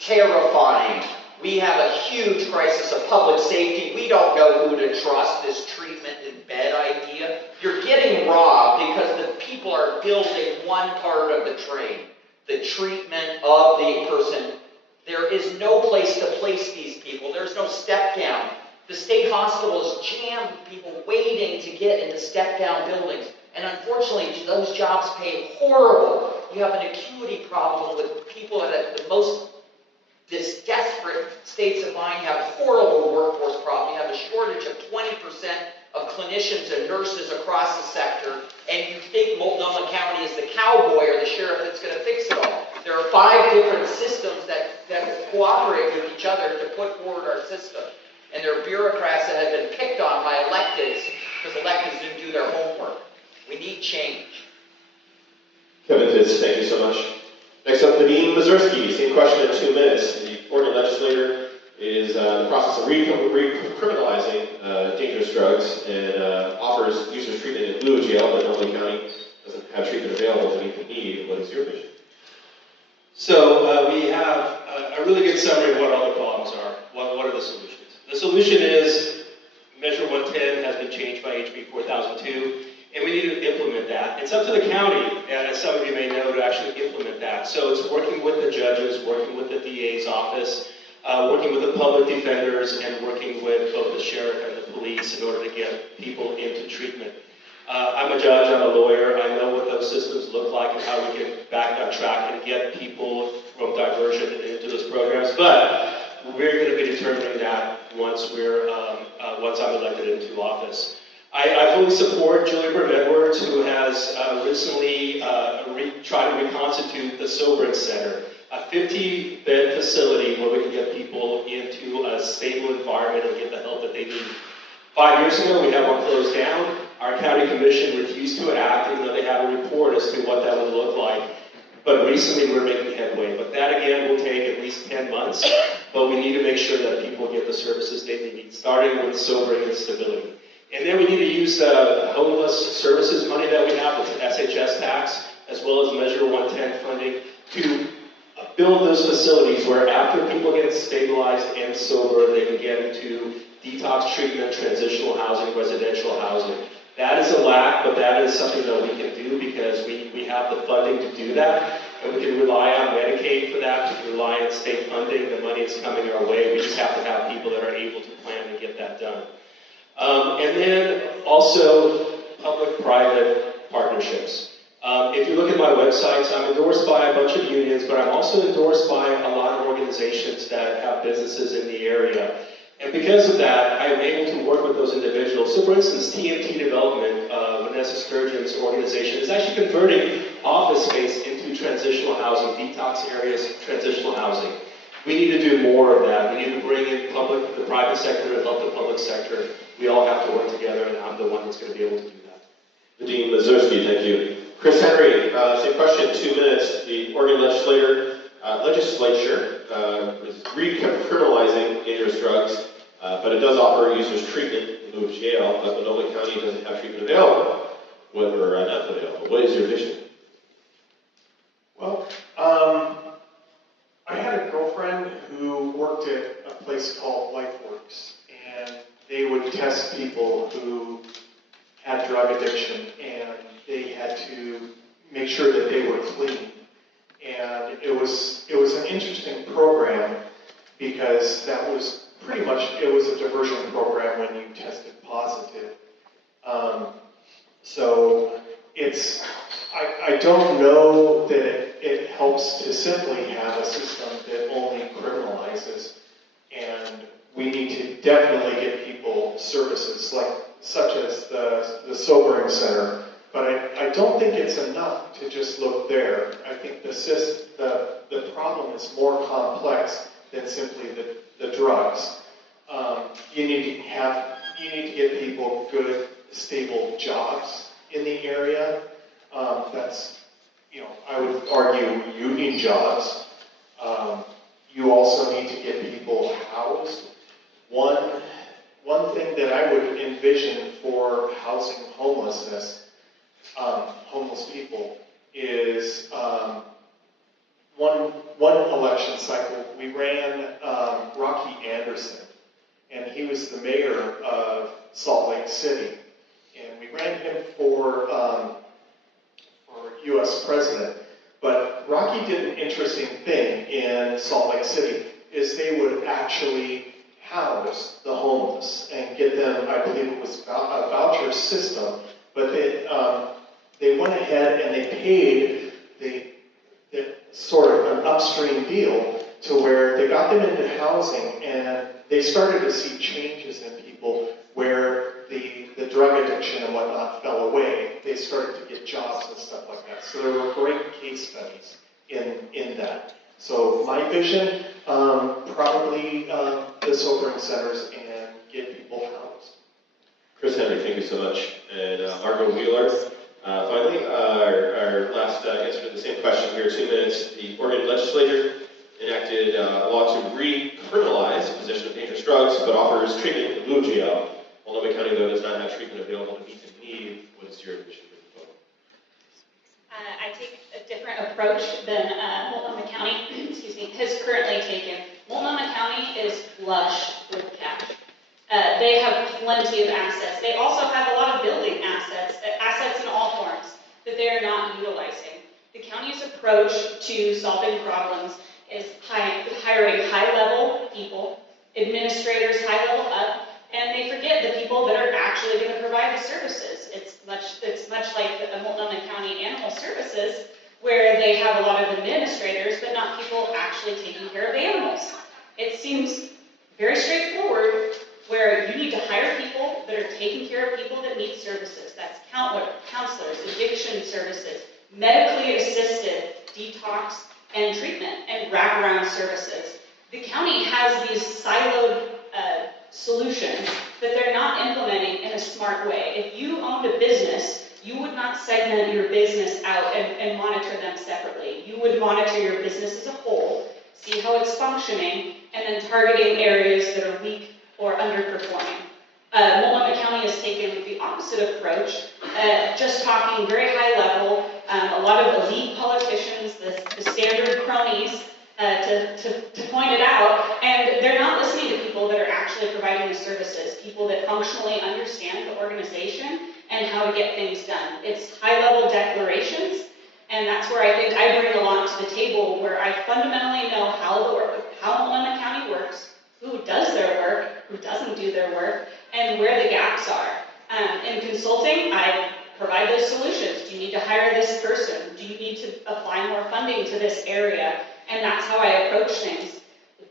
Terrifying. We have a huge crisis of public safety. We don't know who to trust, this treatment in bed idea. You're getting robbed because the people are building one part of the train, the treatment of the person. There is no place to place these people. There's no step down. The state hospital is jammed with people waiting to get into step down buildings. And unfortunately, those jobs pay horrible. You have an acuity problem with people at the most desperate states of mind. You have horrible workforce problem. You have a shortage of 20% of clinicians and nurses across the sector. And you think Multnomah County is the cowboy or the sheriff that's going to fix it all. There are 5 different systems that cooperate with each other to put forward our system. And there are bureaucrats that have been picked on by electeds because electeds didn't do their homework. We need change. Kevin Fitz, thank you so much. Next up, Nadine Mazurski, same question in 2 minutes. The Oregon legislator is in the process of recriminalizing dangerous drugs and offers users treatment in lieu of jail, but Multnomah County doesn't have treatment available to meet the need. What is your vision? So we have a really good summary of what all the problems are. What are the solutions? The solution is Measure 110 has been changed by HB 4002, and we need to implement that. It's up to the county, as some of you may know, to actually implement that. So it's working with the judges, working with the DA's office, working with the public defenders, and working with both the sheriff and the police in order to get people into treatment. I'm a judge, I'm a lawyer, I know what those systems look like and how we can back on track and get people from diversion into those programs, but we're going to be determining that once I'm elected into office. I fully support Julie Burnett-Edwards, who has recently tried to reconstitute the Sobering Center, a 50-bed facility where we can get people into a stable environment and get the help that they need. 5 years ago, we had one closed down. Our county commission refused to act, even though they had a report as to what that would look like. But recently, we're making headway. But that, again, will take at least 10 months. But we need to make sure that people get the services they need, starting with sobering and stability. And then we need to use the homeless services money that we have, with the SHS tax, as well as Measure 110 funding, to build those facilities where after people get stabilized and sober, they can get into detox treatment, transitional housing, residential housing. That is a lack, but that is something that we can do because we have the funding to do that, and we can rely on Medicaid for that, we can rely on state funding, the money is coming our way, we just have to have people that are able to plan and get that done. And then also public-private partnerships. If you look at my websites, I'm endorsed by a bunch of unions, but I'm also endorsed by a lot of organizations that have businesses in the area. And because of that, I am able to work with those individuals. So for instance, TNT Development, Vanessa Sturgeon's organization, is actually converting office space into transitional housing, detox areas, transitional housing. We need to do more of that. We need to bring in the private sector to help the public sector. We all have to work together, and I'm the one that's going to be able to do that. Nadine Mazurski, thank you. Chris Henry, same question, 2 minutes. The Oregon legislature is recriminalizing dangerous drugs, but it does offer users treatment in lieu of jail, but Multnomah County doesn't have treatment available, whether or not available. What is your vision? Well, I had a girlfriend who worked at a place called LifeWorks, and they would test people who had drug addiction, and they had to make sure that they were clean. And it was an interesting program because that was pretty much, it was a diversion program when you tested positive. So it's, I don't know that it helps to simply have a system that only criminalizes, and we need to definitely give people services such as the sobering center. But I don't think it's enough to just look there. I think the problem is more complex than simply the drugs. You need to get people good, stable jobs in the area. I would argue union jobs. You also need to get people housed. One thing that I would envision for housing homelessness, homeless people is one election cycle, we ran Rocky Anderson, and he was the mayor of Salt Lake City. And we ran him for U.S. president. But Rocky did an interesting thing in Salt Lake City, is they would actually house the homeless and get them, I believe it was a voucher system, but they went ahead and they paid the sort of an upstream deal to where they got them into housing, and they started to see changes in people where the drug addiction and whatnot fell away. They started to get jobs and stuff like that. So there were great case studies in that. So my vision, probably the sobering centers and get people housed. Chris Henry, thank you so much. And Margot Wheeler, finally, our last answer to the same question here, 2 minutes. The Oregon legislature enacted a law to recriminalize possession of dangerous drugs, but offers treatment in lieu of jail. Multnomah County, though, does not have treatment available to meet the need. What is your vision for the vote? I take a different approach than Multnomah County has currently taken. Multnomah County is flush with cash. They have plenty of assets. They also have a lot of building assets, assets in all forms that they are not utilizing. The county's approach to solving problems is hiring high-level people, administrators high-level up, and they forget the people that are actually going to provide the services. It's much like the Multnomah County Animal Services, where they have a lot of administrators, but not people actually taking care of animals. It seems very straightforward, where you need to hire people that are taking care of people that need services. That's counselors, addiction services, medically assisted detox and treatment, and wraparound services. The county has these siloed solutions that they're not implementing in a smart way. If you owned a business, you would not segment your business out and monitor them separately. You would monitor your business as a whole, see how it's functioning, and then targeting areas that are weak or underperforming. Multnomah County has taken the opposite approach, just talking very high level, a lot of elite politicians, the standard cronies, to point it out, and they're not listening to people that are actually providing the services, people that functionally understand the organization and how to get things done. It's high-level declarations, and that's where I think I bring a lot to the table, where I fundamentally know how Multnomah County works, who does their work, who doesn't do their work, and where the gaps are. In consulting, I provide those solutions. Do you need to hire this person? Do you need to apply more funding to this area? And that's how I approach things.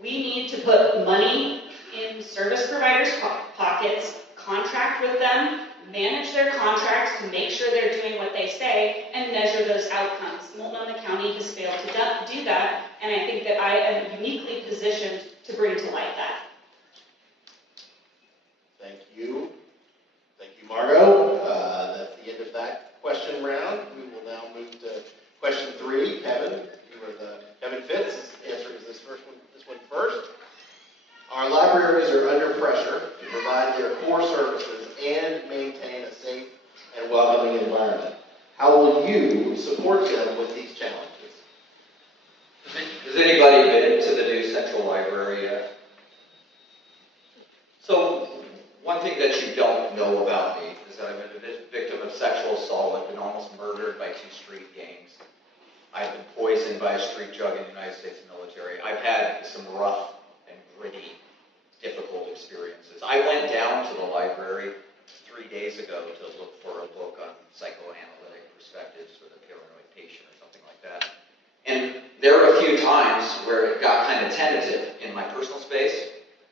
We need to put money in service providers' pockets, contract with them, manage their contracts to make sure they're doing what they say, and measure those outcomes. Multnomah County has failed to do that, and I think that I am uniquely positioned to bring to light that. Thank you. Thank you, Margot. That's the end of that question round. We will now move to question 3. Kevin, Kevin Fitz is answering this one first. Our libraries are under pressure to provide their core services and maintain a safe and welcoming environment. How will you support them with these challenges? Has anybody been to the new Central Library yet? So, one thing that you don't know about me is that I've been a victim of sexual assault. I've been almost murdered by 2 street gangs. I've been poisoned by a street drug in the United States military. I've had some rough and gritty, difficult experiences. I went down to the library 3 days ago to look for a book on psychoanalytic perspectives for the paranoid patient or something like that. And there were a few times where it got kind of tentative in my personal space,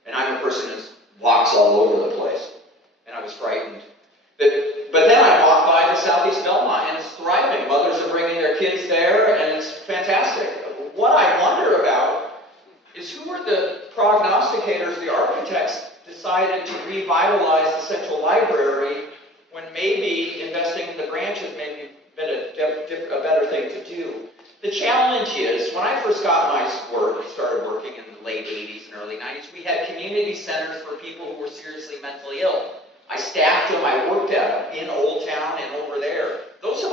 and I'm a person who walks all over the place, and I was frightened. But then I walked by the Southeast Belmont, and it's thriving. Mothers are bringing their kids there, and it's fantastic. What I wonder about is who were the prognosticators, the architects, decided to revitalize the Central Library when maybe investing in the branches maybe been a better thing to do. The challenge is, when I first got my started working in the late 80s and early 90s, we had community centers for people who were seriously mentally ill. I staffed them, I worked at them in Old Town and over there. Those have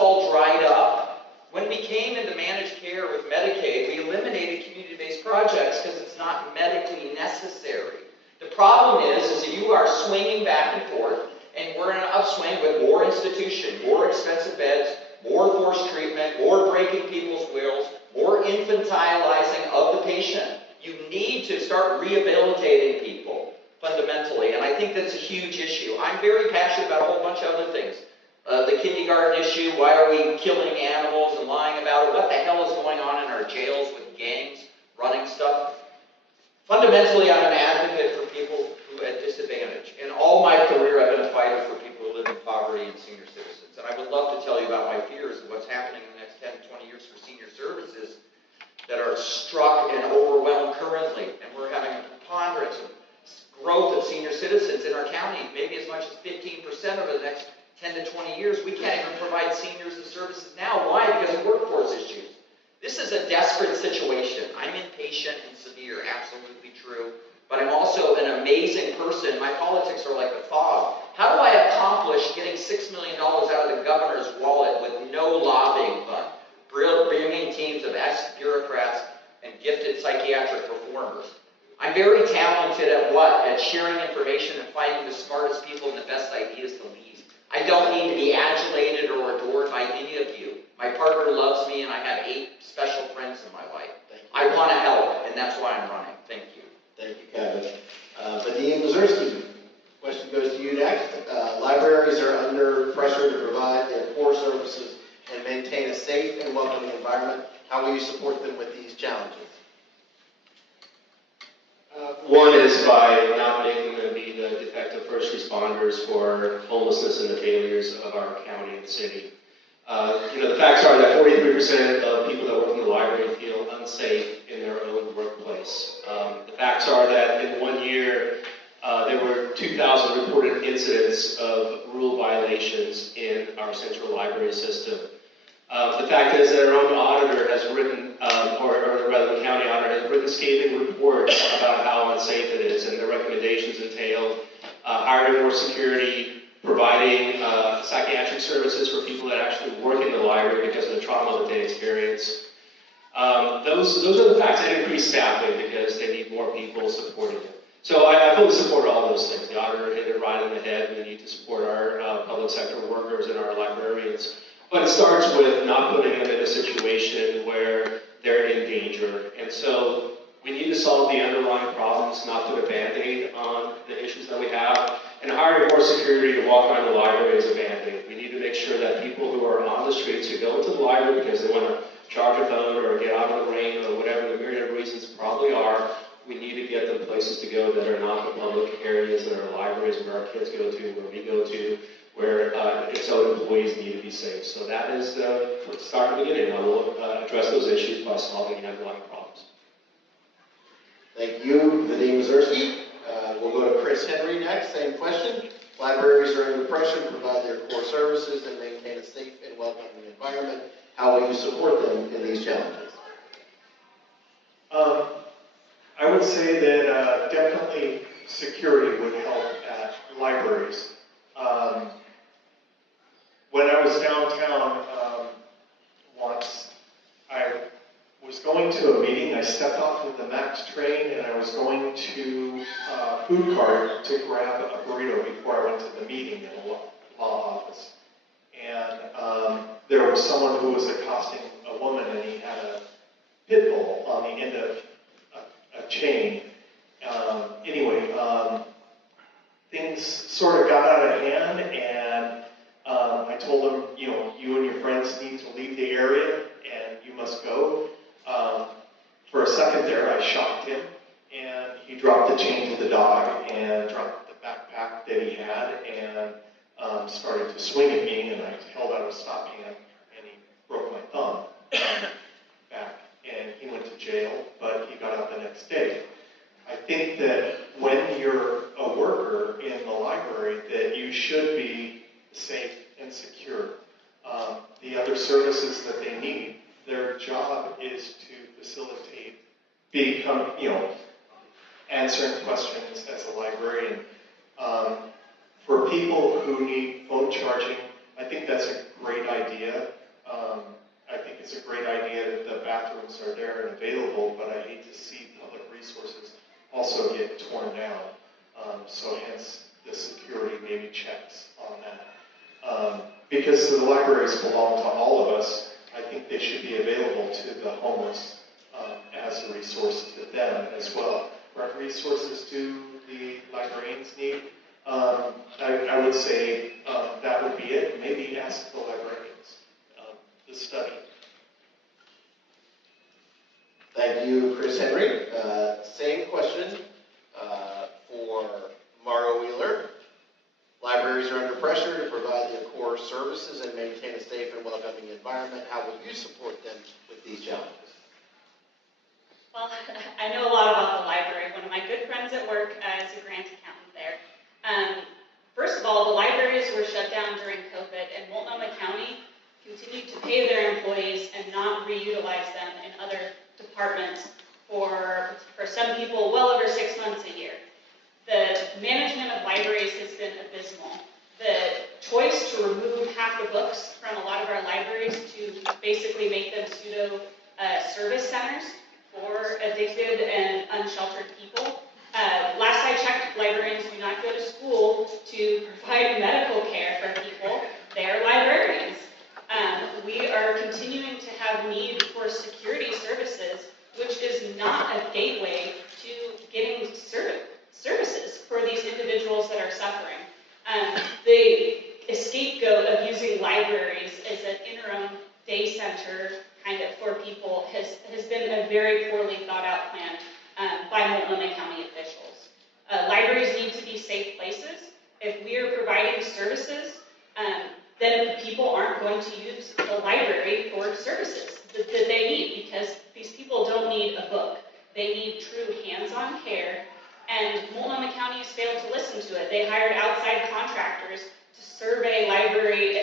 we came into managed care with Medicaid, we eliminated community-based projects because it's not medically necessary. The problem is that you are swinging back and forth, and we're in an upswing with more institution, more expensive beds, more forced treatment, more breaking people's wills, more infantilizing of the patient. You need to start rehabilitating people fundamentally, and I think that's a huge issue. I'm very passionate about a whole bunch of other things. The kindergarten issue, why are we killing animals and lying about it? What the hell is going on in our jails with gangs running stuff? Fundamentally, I'm an advocate for people who are at disadvantage. In all my career, I've been a fighter for people who live in poverty and senior citizens. And I would love to tell you about my fears of what's happening in the next 10 to 20 years for senior services that are struck and overwhelmed currently. And we're having a preponderance of growth of senior citizens in our county, maybe as much as 15% over the next 10 to 20 years. We can't even provide seniors the services now. Why? Because of workforce issues. This is a desperate situation. I'm impatient and severe, absolutely true. But I'm also an amazing person. My politics are like a fog. How do I accomplish getting $6 million out of the governor's wallet with no lobbying fund? Bringing teams of ex-bureaucrats and gifted psychiatric reformers. I'm very talented at what? At sharing information and finding the smartest people and the best ideas to lead. I don't need to be adulated or adored by any of you. My partner loves me, and I have 8 special friends in my life. I want to help, and that's why I'm running. Thank you. Thank you, Kevin. Vadim Mazursky, question goes to you next. Libraries are under pressure to provide their core services and maintain a safe and welcoming environment. How will you support them with these challenges? One is by not making them be the de facto first responders for homelessness and the failures of our county and city. The facts are that 43% of people that work in the library feel unsafe in their own workplace. The facts are that in 1 year, there were 2,000 reported incidents of rule violations in our central library system. The fact is that our own auditor has written, or rather the county auditor has written scathing reports about how unsafe it is, and the recommendations entail hiring more security, providing psychiatric services for people that actually work in the library because of the trauma that they experience. Those are the facts, and increased staffing because they need more people supporting them. So I fully support all those things. The auditor hit it right on the head. We need to support our public sector workers and our librarians. But it starts with not putting them in a situation where they're in danger. And so we need to solve the underlying problems, not put a Band-Aid on the issues that we have. And hiring more security to walk around the library is a Band-Aid. We need to make sure that people who are on the streets, who go to the library because they want to charge a phone or get out of the rain or whatever the myriad of reasons probably are, we need to get them places to go that are not the public areas, that are libraries where our kids go to, where we go to, where so employees need to be safe. So that is the start and beginning. I will address those issues by solving the underlying problems. Thank you, Vadim Mazursky. We'll go to Chris Henry next. Same question. Libraries are under pressure to provide their core services and maintain a safe and welcoming environment. How will you support them in these challenges? I would say that definitely security would help at libraries. When I was downtown once, I was going to a meeting. I stepped off of the MAX train and I was going to a food cart to grab a burrito before I went to the meeting in the law office. And there was someone who was accosting a woman, and he had a pit bull on the end of a chain. Things sort of got out of hand, and I told him, you and your friends need to leave the area, and you must go. For a second there, I shocked him, and he dropped the chain to the dog, and dropped the backpack that he had, and started to swing at me, and I held out a stop hand, and he broke my thumb back, and he went to jail, but he got out the next day. I think that when you're a worker in the library, that you should be safe and secure. The other services that they need, their job is to facilitate, answering questions as a librarian. For people who need phone charging, I think that's a great idea. I think it's a great rooms are there and available, but I hate to see public resources also get torn down. So hence the security maybe checks on that. Because the libraries belong to all of us, I think they should be available to the homeless as a resource to them as well. What resources do the librarians need? I would say that would be it. Maybe ask the librarians the study. Thank you, Chris Henry. Same question for Margo Wheeler. Libraries are under pressure to provide their core services and maintain a safe and welcoming environment. How will you support them with these challenges? Well, I know a lot about the library. One of my good friends at work is a grant accountant there. First of all, the libraries were shut down during COVID, and Multnomah County continued to pay their employees and not reutilize them in other departments for some people well over 6 months a year. The management of libraries has been abysmal. The choice to remove half the books from a lot of our libraries to basically make them pseudo service centers for addicted and unsheltered people. Last I checked, librarians do not go to school to provide medical care for people. They are librarians. We are continuing to have need for security services, which is not a gateway to getting services for these individuals that are suffering. The scapegoat of using libraries as an interim day center kind of for people has been a very poorly thought out plan by Multnomah County officials. Libraries need to be safe places. If we are providing services, then people aren't going to use the library for services that they need, because these people don't need a book. They need true hands-on care, and Multnomah County has failed to listen to it. They hired outside contractors to survey library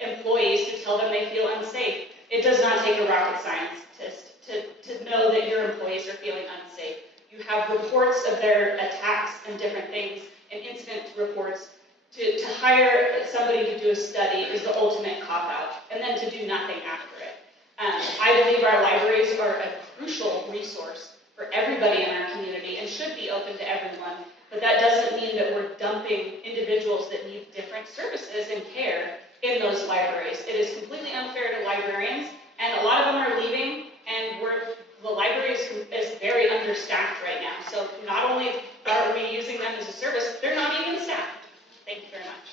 employees to tell them they feel unsafe. It does not take a rocket scientist to know that your employees are feeling unsafe. You have reports of their attacks and different things, and incident reports. To hire somebody to do a study is the ultimate cop-out, and then to do nothing after it. I believe our libraries are a crucial resource for everybody in our community and should be open to everyone, but that doesn't mean that we're dumping individuals that need different services and care in those libraries. It is completely unfair to librarians, and a lot of them are leaving, and the library is very understaffed right now. So not only are we using them as a service, they're not even staffed. Thank you very much.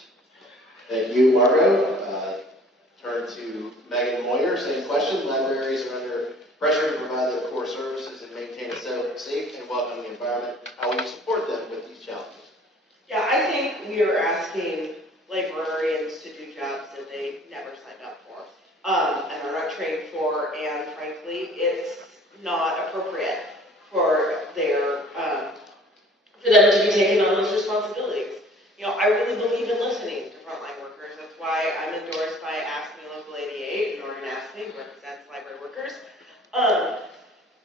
Thank you, Margo. Turn to Megan Moyer. Same question. Libraries are under pressure to provide their core services and maintain a safe and welcoming environment. How will you support them with these challenges? Yeah, I think we are asking librarians to do jobs that they never signed up for, and are not trained for, and frankly, it's not appropriate for them to be taking on those responsibilities. You know, I really believe in listening to frontline workers. That's why I'm endorsed by Ask Me Local 88, and Oregon Ask Me, who represents library workers.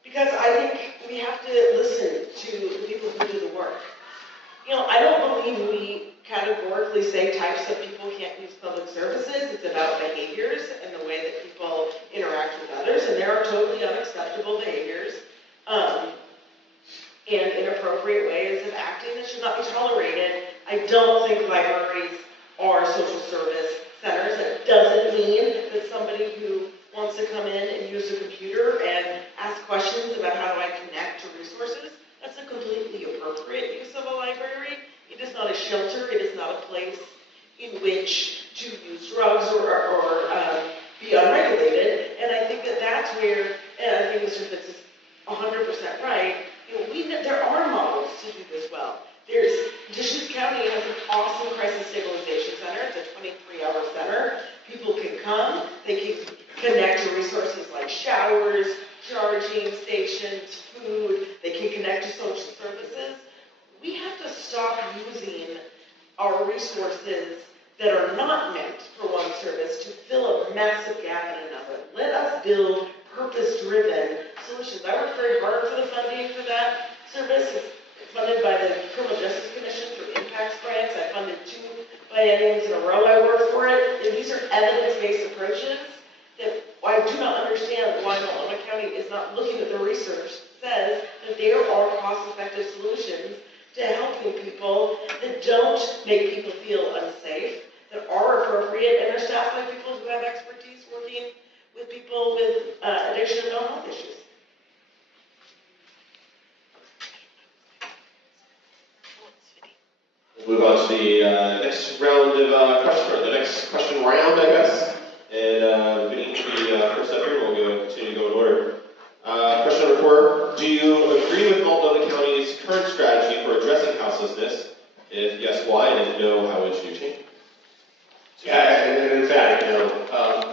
Because I think we have to listen to the people who do the work. You know, I don't believe we categorically say types of people can't use public services. It's about behaviors and the way that people interact with others, and there are totally unacceptable behaviors and inappropriate ways of acting that should not be tolerated. I don't think libraries are social service centers. That doesn't mean that somebody who wants to come in and use a computer and ask questions about how do I connect to resources, that's a completely appropriate use of a library. It is not a shelter. It is not a place in which to use drugs or be unregulated. And I think that that's where, and I think Mr. Fitz is 100% right, you know, there are models to do this well. Deschutes County has an awesome crisis stabilization center. It's a 23-hour center. People can come, they can connect to resources like showers, charging stations, food, they can connect to social services. We have to stop using our resources that are not meant for one service to fill a massive gap in another. Let us build purpose-driven solutions. I work very hard for the funding for that service. It's funded by the Criminal Justice Commission through impacts grants. I funded 2 bienniums in a row I worked for it. And these are evidence-based approaches that I do not understand why Multnomah County is not looking at the research, says that there are cost-effective solutions to helping people that don't make people feel unsafe, that are appropriate, and are staffed by people who have expertise working with people with addiction and mental health issues. We'll move on to the next round of questions, or the next question round, I guess. And beneath the first up here, we'll continue to go in order. Question number 4, do you agree with Multnomah County's current strategy for addressing houselessness? If yes, why? And if no, how would you change? Yeah, and in fact,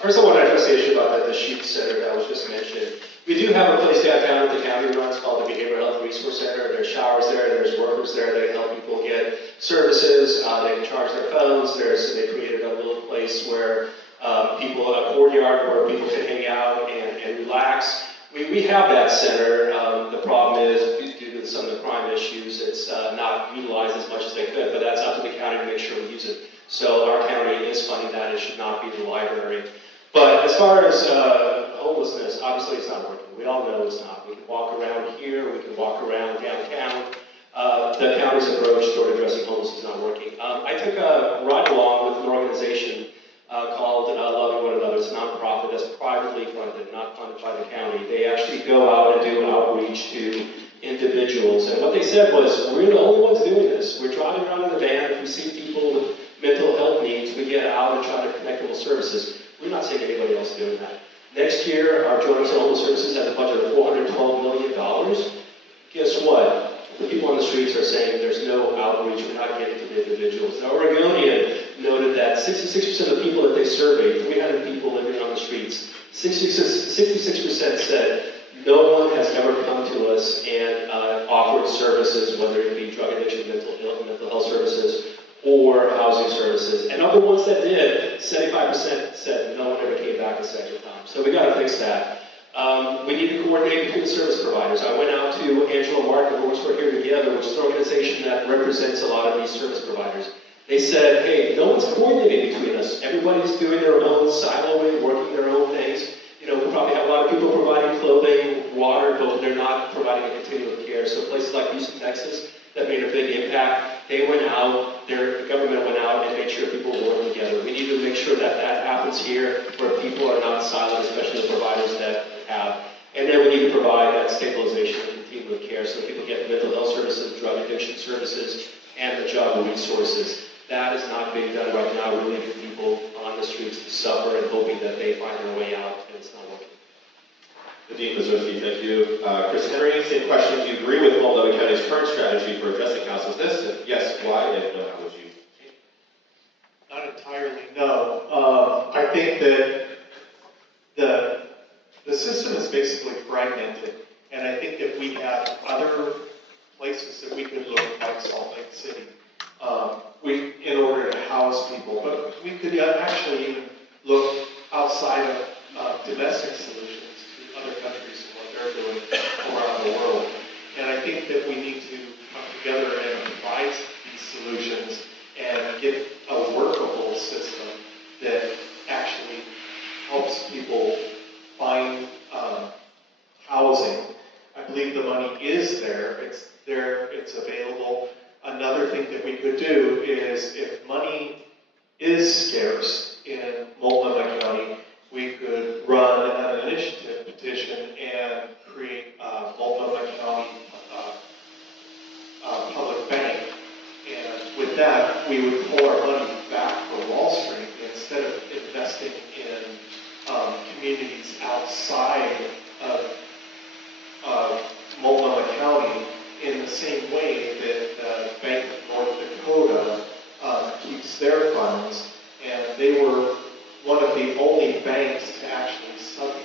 first I want to address the issue about the Sheep Center that was just mentioned. We do have a place downtown that the county runs called the Behavioral Health Resource Center. There's showers there, there's workers there that can help people get services, they can charge their phones, they created a little place where a courtyard where people can hang out and relax. We have that center. The problem is, due to some of the crime issues, it's not utilized as much as they could, but that's up to the county to make sure we use it. So our county is funding that. It should not be the library. But as far as homelessness, obviously it's not working. We all know it's not. We can walk around here, we can walk around downtown. The county's approach toward addressing homelessness is not working. I took a ride along with an organization called Loving One Another. It's a nonprofit that's privately funded, not funded by the county. They actually go out and do outreach to individuals. And what they said was, we're the only ones doing this. We're driving around in the van. If we see people with mental health needs, we get out and try to connect them with services. We're not seeing anybody else doing that. Next year, our Joint Homeless Services has a budget of $412 million. Guess what? The people on the streets are saying there's no outreach, we're not getting to the individuals. The Oregonian noted that 66% of the people that they surveyed, 300 people living on the streets, 66% said no one has ever come to us and offered services, whether it be drug addiction, mental health services, or housing services. And of the ones that did, 75% said no one ever came back a second time. So we got to fix that. We need to coordinate between the service providers. I went out to Angela Martin, who works for Here Together, which is an organization that represents a lot of these service providers. They said, hey, no one's coordinating between us. Everybody's doing their own siloing, working their own things. We probably have a lot of people providing clothing, water, but they're not providing a continuum of care. So places like Houston, Texas, that made a big impact. They went out, the government went out and made sure people work together. We need to make sure that that happens here, where people are not siloed, especially the providers that have. And then we need to provide that stabilization and continuum of care so people get mental health services, drug addiction services, and the job resources. That is not being done right now. We're leaving people on the streets to suffer and hoping that they find their way out, and it's not working. Dean Mazurski, thank you. Chris Henry, same question. Do you agree with Multnomah County's current strategy for addressing houselessness? If yes, why? If no, how would you change? Not entirely, no. I think that the system is basically fragmented, and I think that we have other places that we could look, like Salt Lake City, in order to house people. But we could actually even look outside of domestic solutions to other countries and what they're doing around the world. And I think that we need to come together and provide these solutions and get a workable system that actually helps people find housing. I believe the money is there. It's there. It's available. Another thing that we could do is, if money is scarce in Multnomah County, we could run an initiative petition and create a Multnomah County public bank. And with that, we would pull our money back from Wall Street instead of investing in communities outside of Multnomah County, in the same way that the Bank of North Dakota keeps their funds. And they were one of the only banks to actually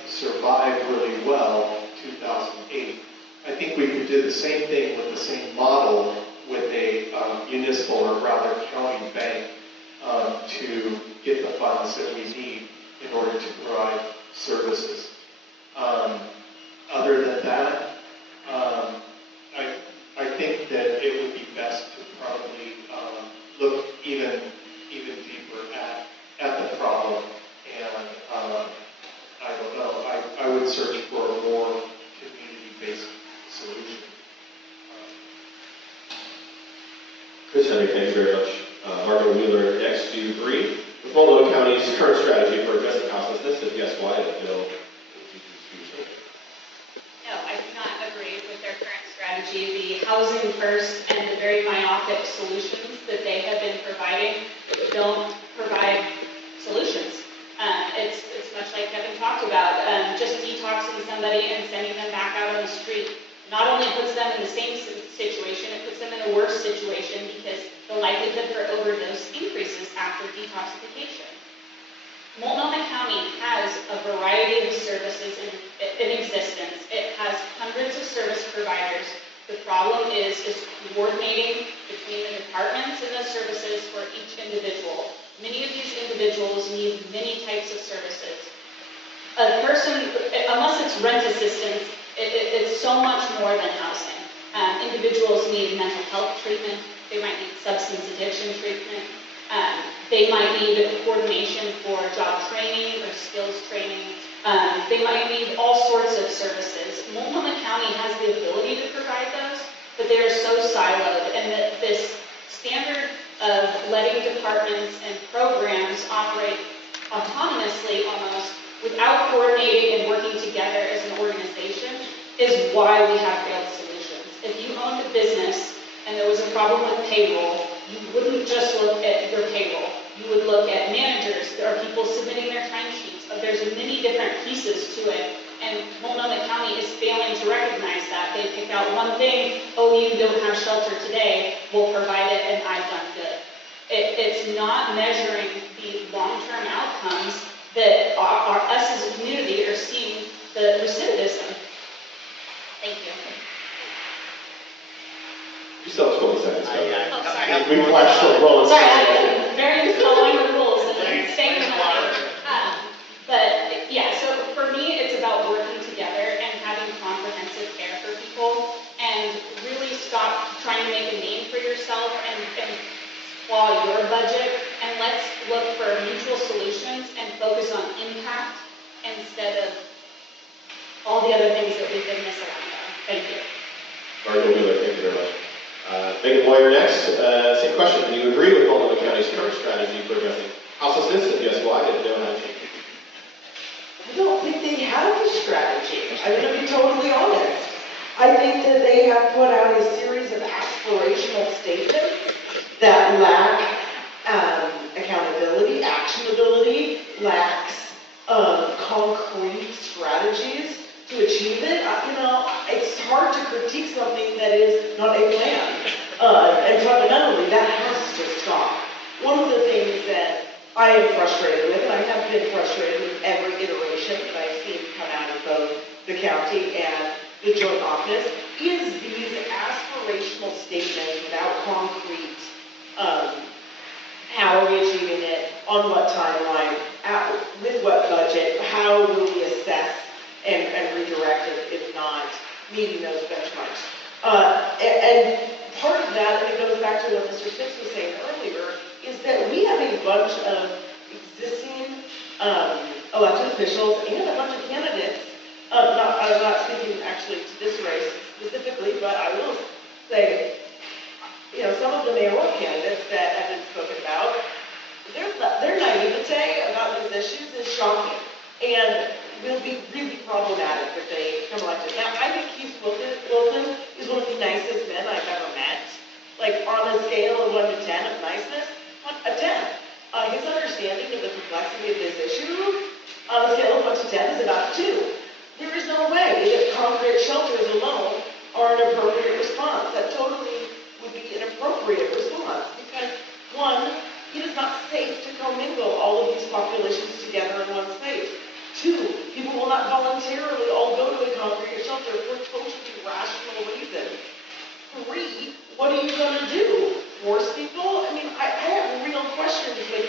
survive really well in 2008. I think we could do the same thing with the same model with a municipal, or rather county bank, to get the funds that we need in order to provide services. Other than that, I think that it would be best to probably look even deeper at the problem, and I don't know. I would search for a more need-based solution. Chris Henry, thank you very much. Margo Wheeler, next, do you agree with Multnomah County's current strategy for addressing houselessness? If yes, why? If no, No, I do not agree with their current strategy. The housing first and the very myopic solutions that they have been providing don't provide solutions. It's much like Kevin talked about, just detoxing somebody and sending them back out on the street. Not only puts them in the same situation, it puts them in a worse situation because the likelihood for overdose increases after detoxification. Multnomah County has a variety of services in existence. It has hundreds of service providers. The problem is coordinating between the departments and those services for each individual. Many of these individuals need many types of services. A person, unless it's rent assistance, it's so much more than housing. Individuals need mental health treatment. They might need substance addiction treatment. They might need coordination for job training or skills training. They might need all sorts of services. Multnomah County has the ability to provide those, but they are so siloed, and that this standard of letting departments and programs operate autonomously almost without coordinating and working together as an organization is why we have failed solutions. If you owned a business and there was a problem with payroll, you wouldn't just look at your payroll. You would look at managers. There are people submitting their timesheets. There's many different pieces to it, and Multnomah County is failing to recognize that. They pick out one thing, oh, you don't have shelter today, we'll provide it, and I've done good. It's not measuring the long-term outcomes that us as a community are seeing the recidivism. Thank you. you still have 20 seconds. Oh, sorry. We flashed the roll. Sorry, I'm very following the rules and staying in line. But yeah, so for me, it's about working together and having comprehensive care for people, and really stop trying to make a name for yourself and claw your budget, and let's look for mutual solutions and focus on impact instead of all the other things that we've been misaligned on. Thank you. Margo Wheeler, thank you very much. Megan Boyer next, same question. Do you agree with Multnomah County's current strategy for addressing houselessness? If yes, why? If no, how to change it? I don't think they have a strategy. I'm going to be totally honest. I think that they have put out a series of aspirational statements that lack accountability, actionability, lacks concrete strategies to achieve it. It's hard to critique something that is not a plan. And fundamentally, that has to stop. One of the things that I am frustrated with, and I have been frustrated with every iteration that I've seen come out of both the county and the joint office, is these aspirational statements without concrete, how are we achieving it, on what timeline, with what budget, how will we assess and redirect if not meeting those benchmarks. And part of that, and it goes back to what Mr. Spitz was saying earlier, is that we have a bunch of existing elected officials and a bunch of candidates. I'm not speaking actually to this race specifically, but I will say, some of the mayoral candidates that have been spoken about, their naivete about these issues is shocking and will be really problematic if they become elected. Now, I think Keith Wilson is one of the nicest men I've ever met. Like, on a scale of 1 to 10 of niceness, a 10. His understanding of the complexity of this issue, on a scale of 1 to 10, is about 2. There is no way that concrete shelters alone are an appropriate response. That totally would be an appropriate response because, one, it is not safe to commingle all of these populations together in one space. 2, people will not voluntarily all go to a concrete shelter for totally rational reasons. 3, what are you going to do? Force people? I mean, I have real questions with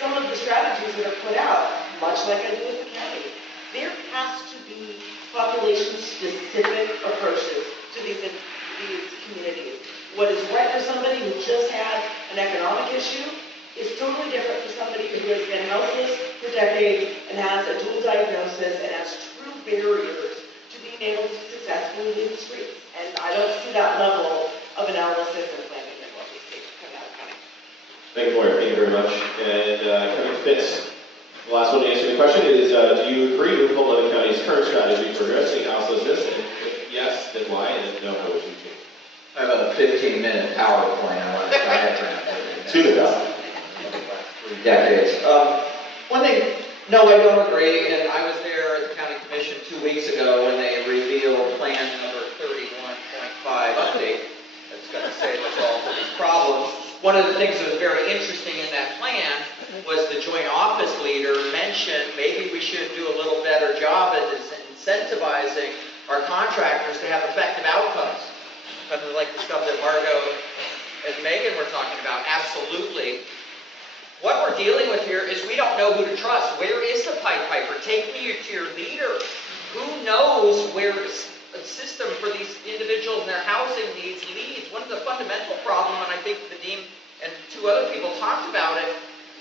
some of the strategies that are put out, much like I do with the county. There has to be population-specific approaches to these communities. What is right for somebody who just had an economic issue is totally different for somebody who has been houseless for decades and has a dual diagnosis and has true barriers to being able to successfully lead the streets. And I don't see that level of analysis and planning in what we see coming out of county. Thank you, Lawyer. Thank you very much. And Kevin Fitz, the last one to answer the question is, do you agree with Multnomah County's current strategy for addressing houselessness? And if yes, then why? And if no, how would you change? I have a 15-minute PowerPoint I want to diagram for you. Tune it up. 3 decades. One thing, no, I don't agree, and I was there at the county commission 2 weeks ago when they revealed plan number 31.5 update. That's going to save us all from these problems. One of the things that was very interesting in that plan was the joint office leader mentioned maybe we should do a little better job at incentivizing our contractors to have effective outcomes. Kind of like the stuff that Margot and Megan were talking about. Absolutely. What we're dealing with here is we don't know who to trust. Where is the Pied Piper? Take me to your leader. Who knows where a system for these individuals and their housing needs leads? One of the fundamental problems, and I think the dean and 2 other people talked about it,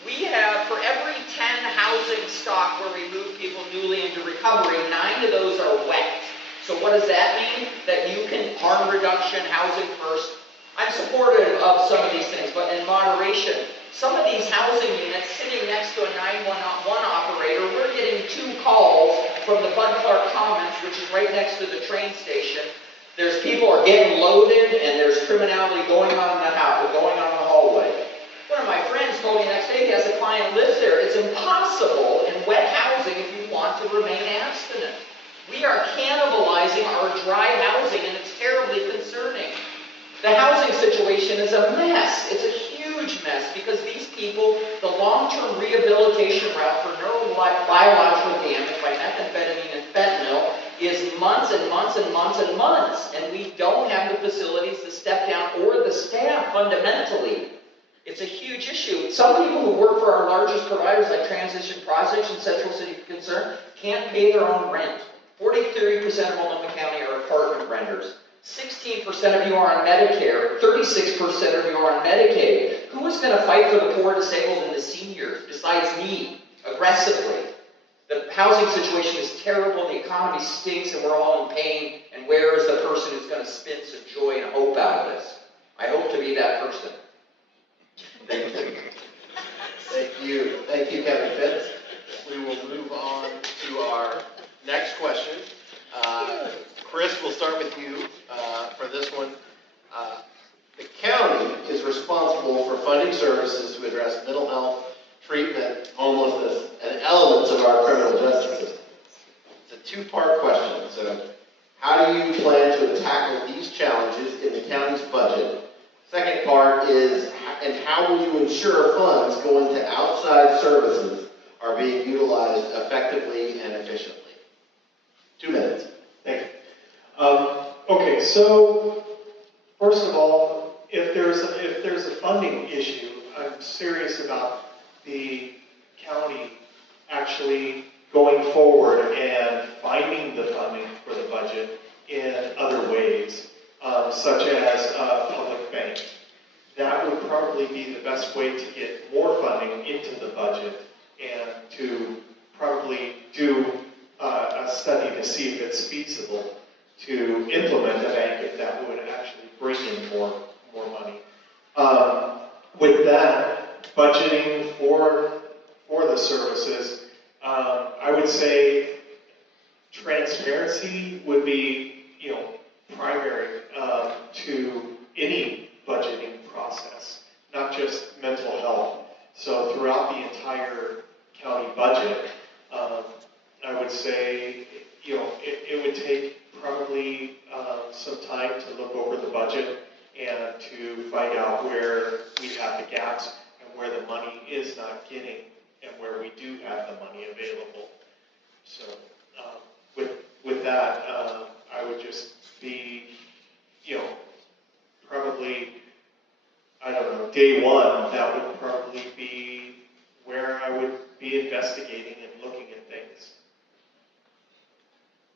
we have, for every 10 housing stock where we move people newly into recovery, 9 of those are wet. So what does that mean? That you can harm reduction, housing first. I'm supportive of some of these things, but in moderation. Some of these housing units sitting next to a 911 operator, we're getting 2 calls from the Bud Clark Commons, which is right next to the train station. There's people are getting loaded and there's criminality going on in the house, going on in the hallway. One of my friends told me the next day he has a client who lives there. It's impossible in wet housing if you want to remain abstinent. We are cannibalizing our dry housing and it's terribly concerning. The housing situation is a mess. It's a huge mess because these people, the long-term rehabilitation route for neurobiological damage by methamphetamine and fentanyl is months and months and months and months. And we don't have the facilities to step down or the staff fundamentally. It's a huge issue. Some people who work for our largest providers like Transition Projects and Central City Concern can't pay their own rent. 43% of Multnomah County are apartment renters. 16% of you are on Medicare, 36% of you are on Medicaid. Who is going to fight for the poor, disabled, and the seniors besides me, aggressively? The housing situation is terrible, the economy stinks, and we're all in pain. And where is the person who's going to spin some joy and hope out of this? I hope to be that person. Thank you. Thank you. Thank you, Kevin Fitz. We will move on to our next question. Chris, we'll start with you for this one. The county is responsible for funding services to address mental health, treatment, homelessness, and elements of our criminal justice system. It's a 2-part question. So, how do you plan to tackle these challenges in the county's budget? Second part is, and how will you ensure funds going to outside services are being utilized effectively and efficiently? 2 minutes. Thank you. Okay, so first of all, if there's a funding issue, I'm serious about the county actually going forward and finding the funding for the budget in other ways, such as a public bank. That would probably be the best way to get more funding into the budget and to probably do a study to see if it's feasible to implement a bank if that would actually bring in more money. With that, budgeting for the services, I would say transparency would be, primary to any budgeting process, not just mental health. So throughout the entire county budget, I would say, it would take probably some time to look over the budget and to find out where we have the gaps and where the money is not getting and where we do have the money available. So with that, I would just be, probably, I don't know, day one, that would probably be where I would be investigating and looking at things.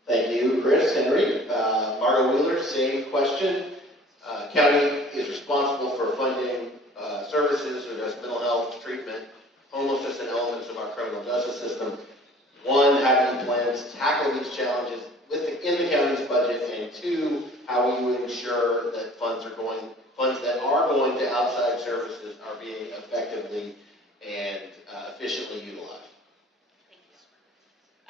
Thank you, Chris. Henry. Margo Wheeler, same question. County is responsible for funding services to address mental health, treatment, homelessness, and elements of our criminal justice system. 1, how do you plan to tackle these challenges in the county's budget, and two, how we would ensure that funds that are going to outside services are being effectively and efficiently utilized. Thank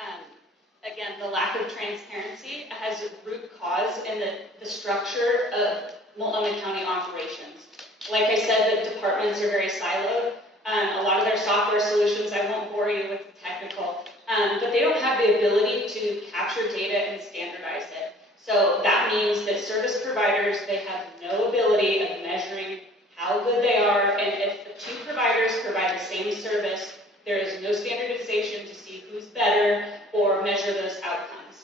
you. Again, the lack of transparency has a root cause in the structure of Multnomah County operations. Like I said, the departments are very siloed. A lot of their software solutions, I won't bore you with the technical, but they don't have the ability to capture data and standardize it. So that means that service providers, they have no ability of measuring how good they are, and if the two providers provide the same service, there is no standardization to see who's better or measure those outcomes.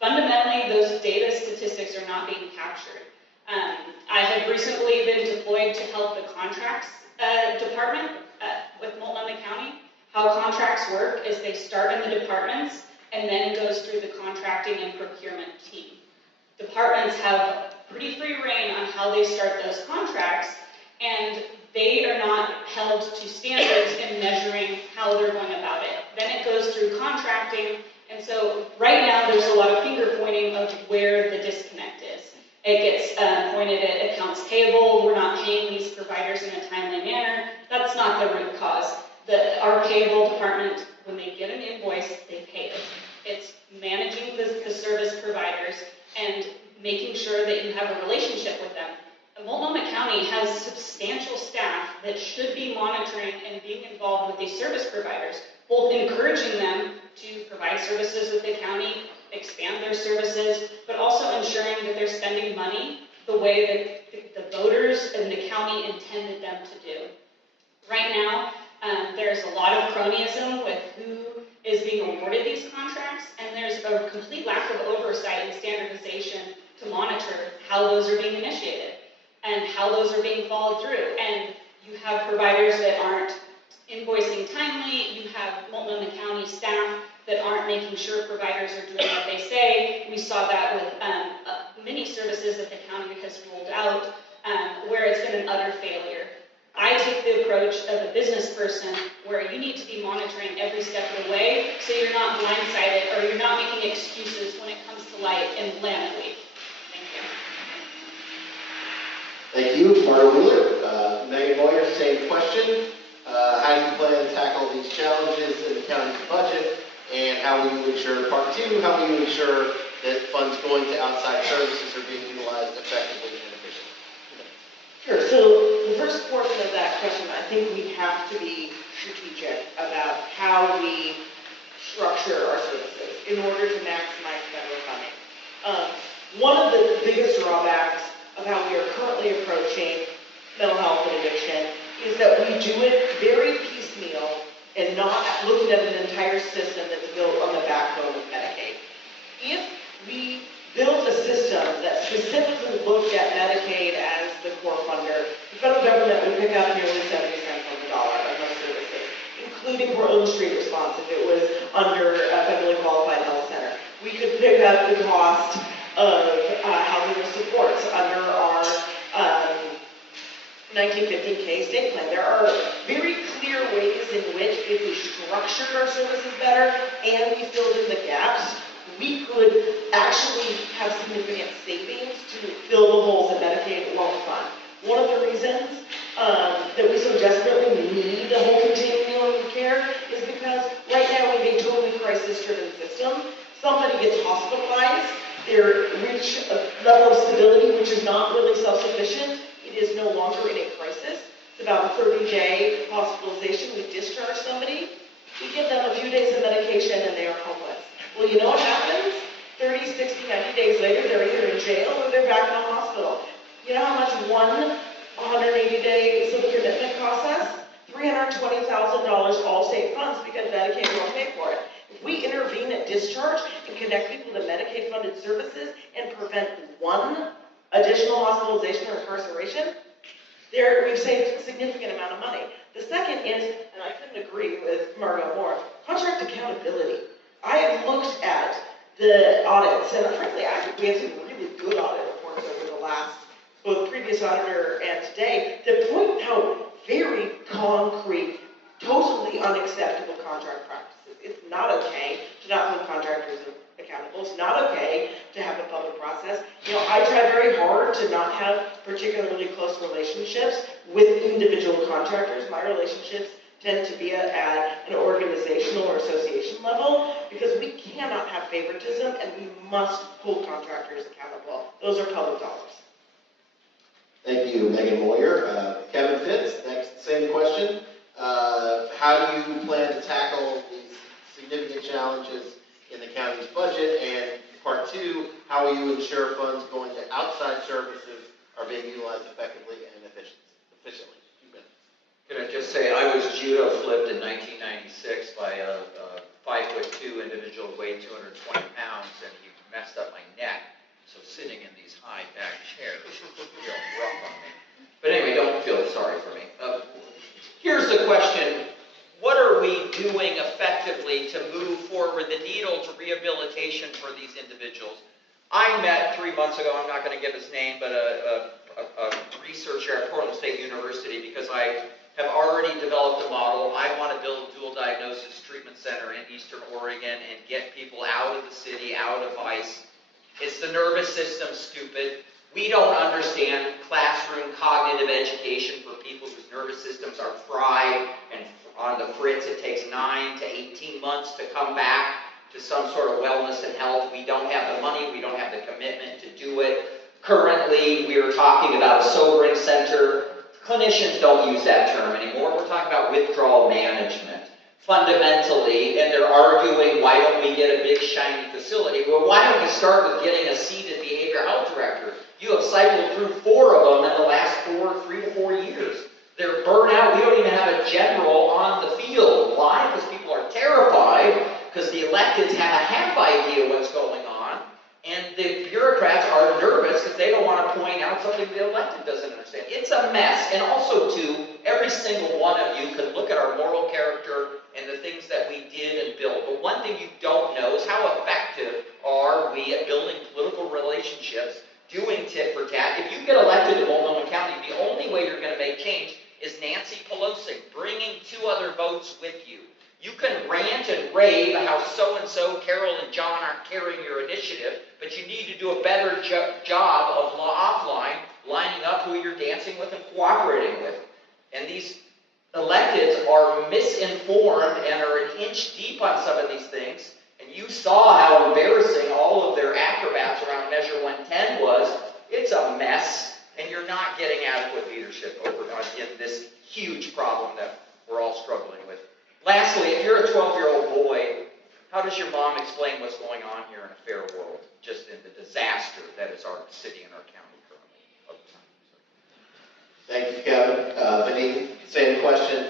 Fundamentally, those data statistics are not being captured. I have recently been deployed to help the contracts department with Multnomah County. How contracts work is they start in the departments and then goes through the contracting and procurement team. Departments have pretty free rein on how they start those contracts, and they are not held to standards in measuring how they're going about it. Then it goes through contracting, and so right now there's a lot of finger pointing of where the disconnect is. It gets pointed at accounts payable, we're not paying these providers in a timely manner. That's not the root cause. Our payable department, when they get an invoice, they pay it. It's managing the service providers and making sure that you have a relationship with them. Multnomah County has substantial staff that should be monitoring and being involved with these service providers, both encouraging them to provide services with the county, expand their services, but also ensuring that they're spending money the way that the voters and the county intended them to do. Right now, there's a lot of cronyism with who is being awarded these contracts, and there's a complete lack of oversight and standardization to monitor how those are being initiated and how those are being followed through. And you have providers that aren't invoicing timely, you have Multnomah County staff that aren't making sure providers are doing what they say. We saw that with many services that the county has rolled out where it's been an utter failure. I take the approach of a business person where you need to be monitoring every step of the way so you're not blindsided or you're not making excuses when it comes to light in Land Week. Thank you. Thank you, Margo Wheeler. Megan Boyer, same question. How do you plan to tackle these challenges in the county's budget? And how will you ensure, part two, how will you ensure that funds going to outside services are being utilized effectively and efficiently? Sure, so the first portion of that question, I think we have to be strategic about how we structure our services in order to maximize federal funding. One of the biggest drawbacks of how we are currently approaching mental health and addiction is that we do it very piecemeal and not looking at an entire system that's built on the backbone of Medicaid. If we built a system that specifically looked at Medicaid as the core funder, the federal government would pick up nearly 70 cents on the dollar on those services, including Portland Street Response if it was under a federally qualified health center. We could pick up the cost of housing and supports under our 1915K state plan. There are very clear ways in which if we structured our services better and we filled in the gaps, we could actually have significant savings to fill the holes that Medicaid won't fund. One of the reasons that we so desperately need the whole continuum of care is because right now we have a totally crisis-driven system. Somebody gets hospitalized, they reach a level of stability which is not really self-sufficient. It is no longer in a crisis. It's about a 30-day hospitalization. We discharge somebody, we give them a few days of medication and they are homeless. Well, you know what happens? 30, 60, 90 days later, they're either in jail or they're back in the hospital. You know how much one 180-day civil commitment costs us? $320,000 all state funds because Medicaid won't pay for it. If we intervene at discharge and connect people to Medicaid-funded services and prevent one additional hospitalization or incarceration, we've saved a significant amount of money. The second is, and I couldn't agree with Margo more, contract accountability. I have looked at the audits, and frankly, I think we have some really good audit reports over the last, both previous auditor and today, that point out very concrete, totally unacceptable contract practices. It's not okay to not hold contractors accountable. It's not okay try very hard to not have particularly close relationships with individual contractors. My relationships tend to be at an organizational or association level, because we cannot have favoritism and we must hold contractors accountable. Those are public dollars. Thank you, Megan Moyer. Kevin Fitz, next, same question. How do you plan to tackle these significant challenges in the county's budget? And part two, how will you ensure funds going to outside services are being utilized effectively and efficiently? 2 minutes. Can I just say, I was judo flipped in 1996 by a 5'2" individual who weighed 220 pounds, and he messed up my neck. So sitting in these high back chairs is real rough on me. But anyway, don't feel sorry for me. Here's the question. What are we doing effectively to move forward the needle to rehabilitation for these individuals? I met 3 months ago, I'm not going to give his name, but a researcher at Portland State University, because I have already developed a model. I want to build a dual diagnosis treatment center in Eastern Oregon and get people out of the city, out of ICE. It's the nervous system, stupid. We don't understand classroom cognitive education for people whose nervous systems are fried and on the fritz. It takes 9 to 18 months to come back to some sort of wellness and health. We don't have the money, we don't have the commitment to do it. Currently, we are talking about a sobering center. Clinicians don't use that term anymore. We're talking about withdrawal management. Fundamentally, and they're arguing, why don't we get a big shiny facility? Well, why don't you start with getting a seated behavioral health director? You have cycled through 4 of them in the last 3 to 4 years. They're burnt out. We don't even have a general on the field. Why? Because people are terrified, because the electeds have a half idea what's going on, and the bureaucrats are nervous because they don't want to point out something the elected doesn't understand. It's a mess. And also, too, every single one of you can look at our moral character and the things that we did and built. But one thing you don't know is how effective are we at building political relationships, doing tit for tat. If you get elected to Multnomah County, the only way you're going to make change is Nancy Pelosi bringing 2 other votes with you. You can rant and rave how so-and-so, Carol and John aren't carrying your initiative, but you need to do a better job of offline, lining up who you're dancing with and cooperating with. And these electeds are misinformed and are an inch deep on some of these things. And you saw how embarrassing all of their acrobats around Measure 110 was. It's a mess, and you're not getting adequate leadership over in this huge problem that we're all struggling with. Lastly, if you're a 12-year-old boy, how does your mom explain what's going on here in a fair world, just in the disaster that is our city and our county currently? Thank you, Kevin. Vadim, same question.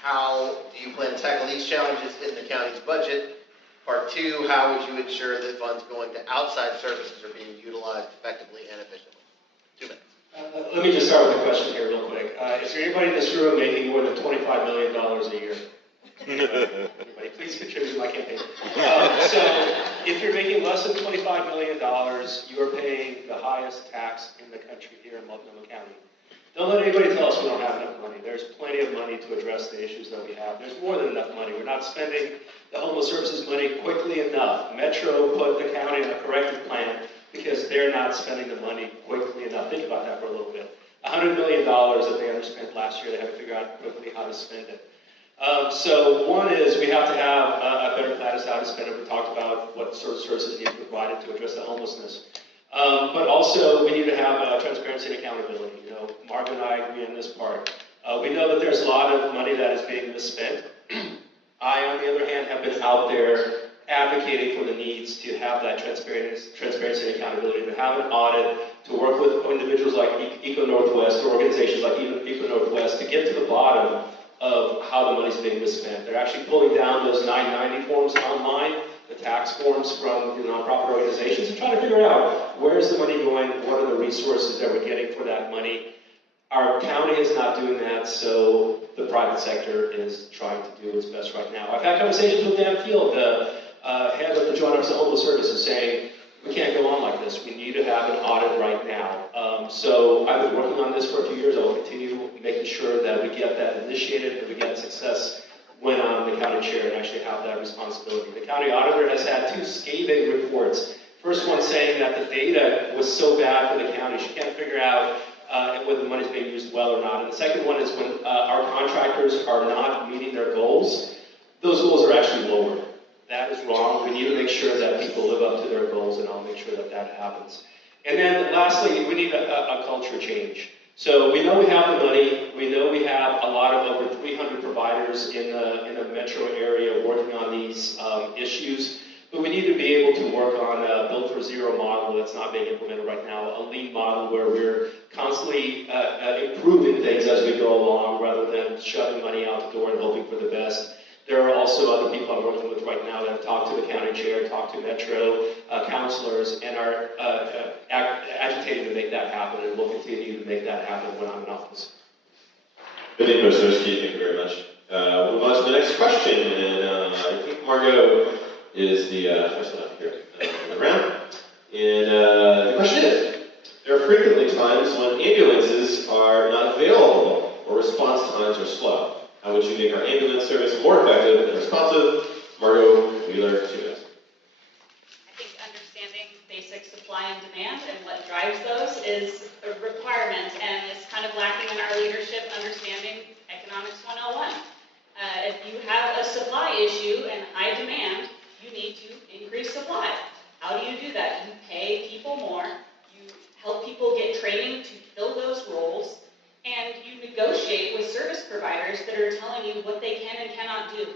How do you plan to tackle these challenges in the county's budget? Part two, how would you ensure that funds going to outside services are being utilized effectively and efficiently? 2 minutes. Let me just start with a question here real quick. Is there anybody in this room making more than $25 million a year? Anybody, please contribute to my campaign. So, if you're making less than $25 million, you are paying the highest tax in the country here in Multnomah County. Don't let anybody tell us we don't have enough money. There's plenty of money to address the issues that we have. There's more than enough money. We're not spending the homeless services money quickly enough. Metro put the county on a corrective plan because they're not spending the money quickly enough. Think about that for a little bit. $100 million that they underspent last year, they had to figure out quickly how to spend it. So one is we have to have a better plan as to how to spend it. We talked about what sort of services need to be provided to address the homelessness. But also we need to have transparency and accountability. You know, Margaret and I agree on this part. We know that there's a lot of money that is being misspent. I, on the other hand, have been out there advocating for the needs to have that transparency and accountability, to have an audit, to work with individuals like Eco Northwest, or organizations like Eco Northwest, to get to the bottom of how the money's being misspent. They're actually pulling down those 990 forms online, the tax forms from the nonprofit organizations, and trying to figure out where's the money going, what are the resources that we're getting for that money. Our county is not doing that, so the private sector is trying to do its best right now. I've had conversations with Dan Field, head of the Joint Office of Homeless Services, saying, we can't go on like this. We need to have an audit right now. So I've been working on this for a few years. I will continue making sure that we get that initiated and we get success when I'm the county chair and actually have that responsibility. The county auditor has had 2 scathing reports First one saying that the data was so bad for the county, she can't figure out whether the money's being used well or not. And the second one is when our contractors are not meeting their goals, those goals are actually lower. That is wrong. We need to make sure that people live up to their goals, and I'll make sure that that happens. And then lastly, we need a culture change. So we know we have the money, we know we have a lot of over 300 providers in the metro area working on these issues, but we need to be able to work on a Built for Zero model that's not being implemented right now, a lean model where we're constantly improving things as we go along rather than shoving money out the door and hoping for the best. There are also other people I'm working with right now that have talked to the county chair, talked to metro councilors, and are agitating to make that happen, and we'll continue to make that happen when I'm in office. Thank you, Mr. Oski. Thank you very much. We'll move on to the next question, and I think Margot is the first one up here in the round. And the question is, there are frequently times when ambulances are not available or response times are slow. How would you make our ambulance service more effective and responsive? Margot Wheeler, 2 minutes. I think understanding basic supply and demand and what drives those is a requirement, and it's kind of lacking in our leadership understanding economics 101. If you have a supply issue and high demand, you need to increase supply. How do you do that? You pay people more, you help people get training to fill those roles, and you negotiate with service providers that are telling you what they can and cannot do.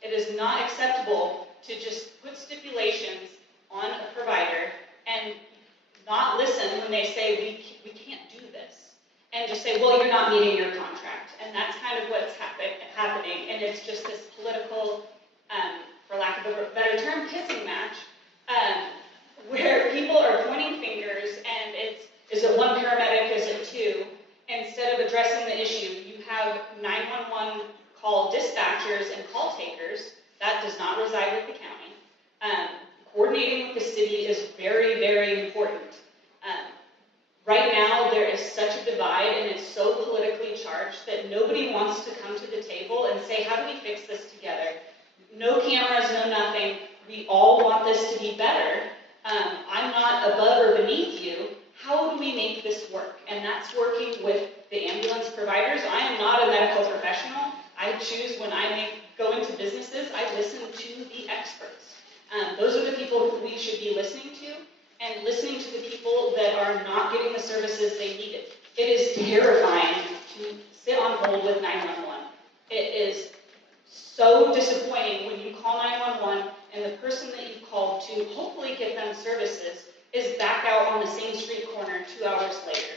It is not acceptable to just put stipulations on a provider and not listen when they say, we can't do this. And just say, well, you're not meeting your contract. And that's kind of what's happening. And it's just this political, for lack of a better term, kissing match, where people are pointing fingers and is it one paramedic, is it two? Instead of addressing the issue, you have 911 call dispatchers and call takers. That does not reside with the county. Coordinating with the city is very, very important. Right now, there is such a divide and it's so politically charged that nobody wants to come to the table and say, how do we fix this together? No cameras, no nothing. We all want this to be better. I'm not above or beneath you. How do we make this work? And that's working with the ambulance providers. I am not a medical professional. I choose when I go into businesses, I listen to the experts. Those are the people who we should be listening to, and listening to the people that are not getting the services they needed. It is terrifying to sit on hold with 911. It is so disappointing when you call 911 and the person that you called to hopefully get them services is back out on the same street corner 2 hours later.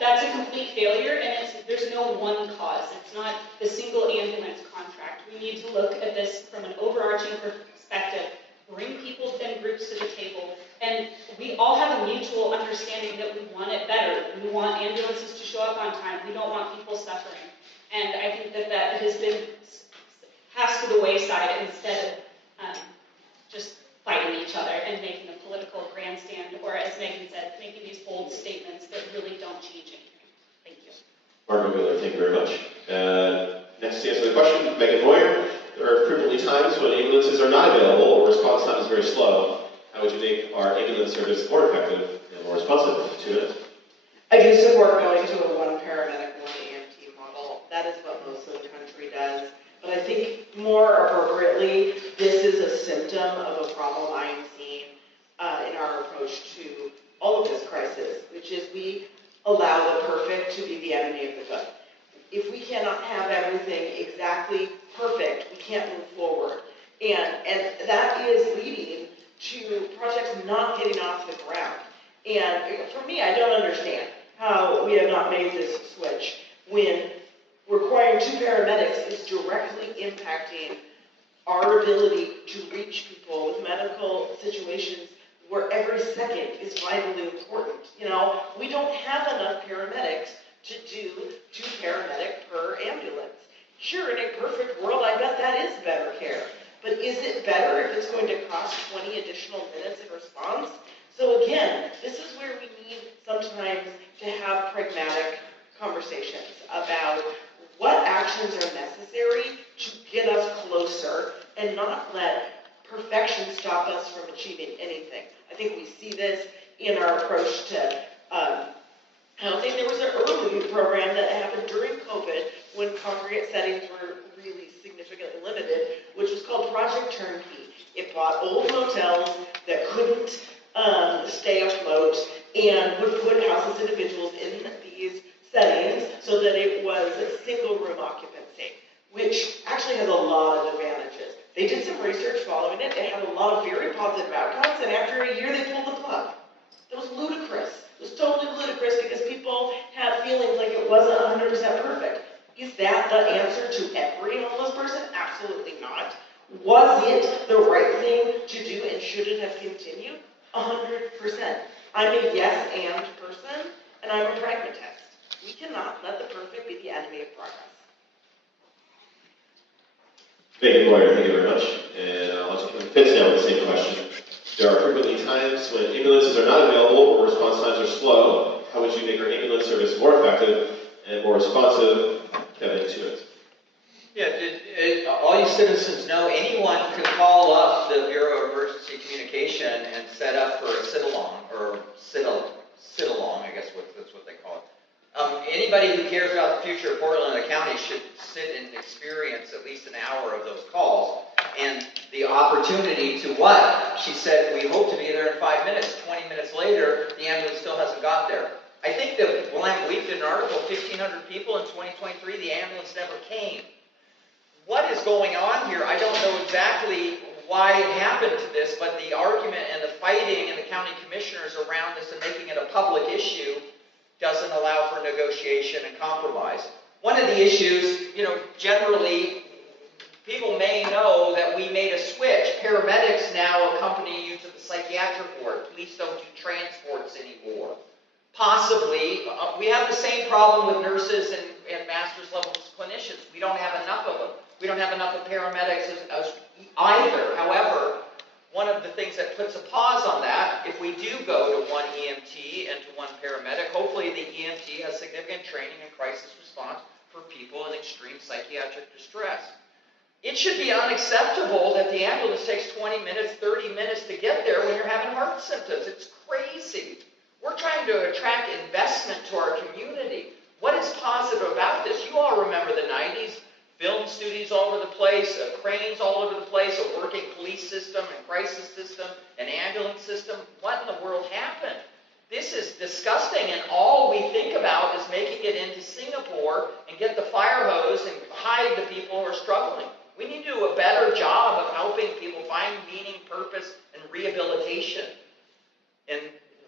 That's a complete failure, and there's no one cause. It's not the single ambulance contract. We need to look at this from an overarching perspective, bring people and groups to the table, and we all have a mutual understanding that we want it better. We want ambulances to show up on time. We don't want people suffering. And I think that has been passed to the wayside instead of just fighting each other and making a political grandstand, or as Megan said, making these bold statements that really don't change anything. Thank you. Margot Wheeler, thank you very much. Next to answer the question, Megan Moyer. There are frequently times when ambulances are not available or response time is very slow. How would you make our ambulance service more effective and more responsive? 2 minutes. I do support going to a one paramedic, one EMT model. That is what most of the country does. But I think more appropriately, this is a symptom of a problem I am seeing in our approach to all of this crisis, which is we allow the perfect to be the enemy of the good. If we cannot have everything exactly perfect, we can't move forward. And that is leading to projects not getting off the ground. And for me, I don't understand how we have not made this switch when requiring 2 paramedics is directly impacting our ability to reach people with medical situations where every second is vitally important. You know, we don't have enough paramedics to do 2 paramedic per ambulance. Sure, in a perfect world, I bet that is better care. But is it better if it's going to cost 20 additional minutes in response? So again, this is where we need sometimes to have pragmatic conversations about what actions are necessary to get us closer and not let perfection stop us from achieving anything. I think we see this in our approach to housing. There was an early program that happened during COVID when congregate settings were really significantly limited, which was called Project Turnkey. It bought old motels that couldn't stay afloat and would put houseless individuals in these settings so that it was single room occupancy, which actually has a lot of advantages. They did some research following it. It had a lot of very positive outcomes, and after a year they pulled the plug. It was ludicrous. It was totally ludicrous because people had feelings like it wasn't 100% perfect. Is that the answer to every homeless person? Absolutely not. Was it the right thing to do and should it have continued? 100%. I'm a yes and person, and I'm a pragmatist. We cannot let the perfect be the enemy of progress. Thank you, Lawyer. Thank you very much. And I'll let you fits now with the same question. There are frequently times when ambulances are not available or response times are slow. How would you make our ambulance service more effective and more responsive? Kevin, 2 minutes. Yeah, all you citizens know, anyone can call up the Bureau of Emergency Communication and set up for a sit-along, or sit-along, I guess that's what they call it. Anybody who cares about the future of Portland and the county should sit and experience at least an hour of those calls. And the opportunity to what? She said, we hope to be there in 5 minutes. 20 minutes later, the ambulance still hasn't got there. I think that when we did an article, 1,500 people in 2023, the ambulance never came. What is going on here? I don't know exactly why it happened to this, but the argument and the fighting and the county commissioners around this and making it a public issue doesn't allow for negotiation and compromise. One of the issues, generally, people may know that we made a switch. Paramedics now accompany you to the psychiatric ward. Police don't do transports anymore. Possibly, we have the same problem with nurses and master's level clinicians. We don't have enough of them. We don't have enough of paramedics as either. However, one of the things that puts a pause on that, if we do go to one EMT and to one paramedic, hopefully the EMT has significant training in crisis response for people in extreme psychiatric distress. It should be unacceptable that the ambulance takes 20 minutes, 30 minutes to get there when you're having heart symptoms. It's crazy. We're trying to attract investment to our community. What is positive about this? You all remember the 90s, film studios all over the place, cranes all over the place, a working police system and crisis system, an ambulance system. What in the world happened? This is disgusting, and all we think about is making it into Singapore and get the fire hose and hide the people who are struggling. We need to do a better job of helping people find meaning, purpose, and rehabilitation. And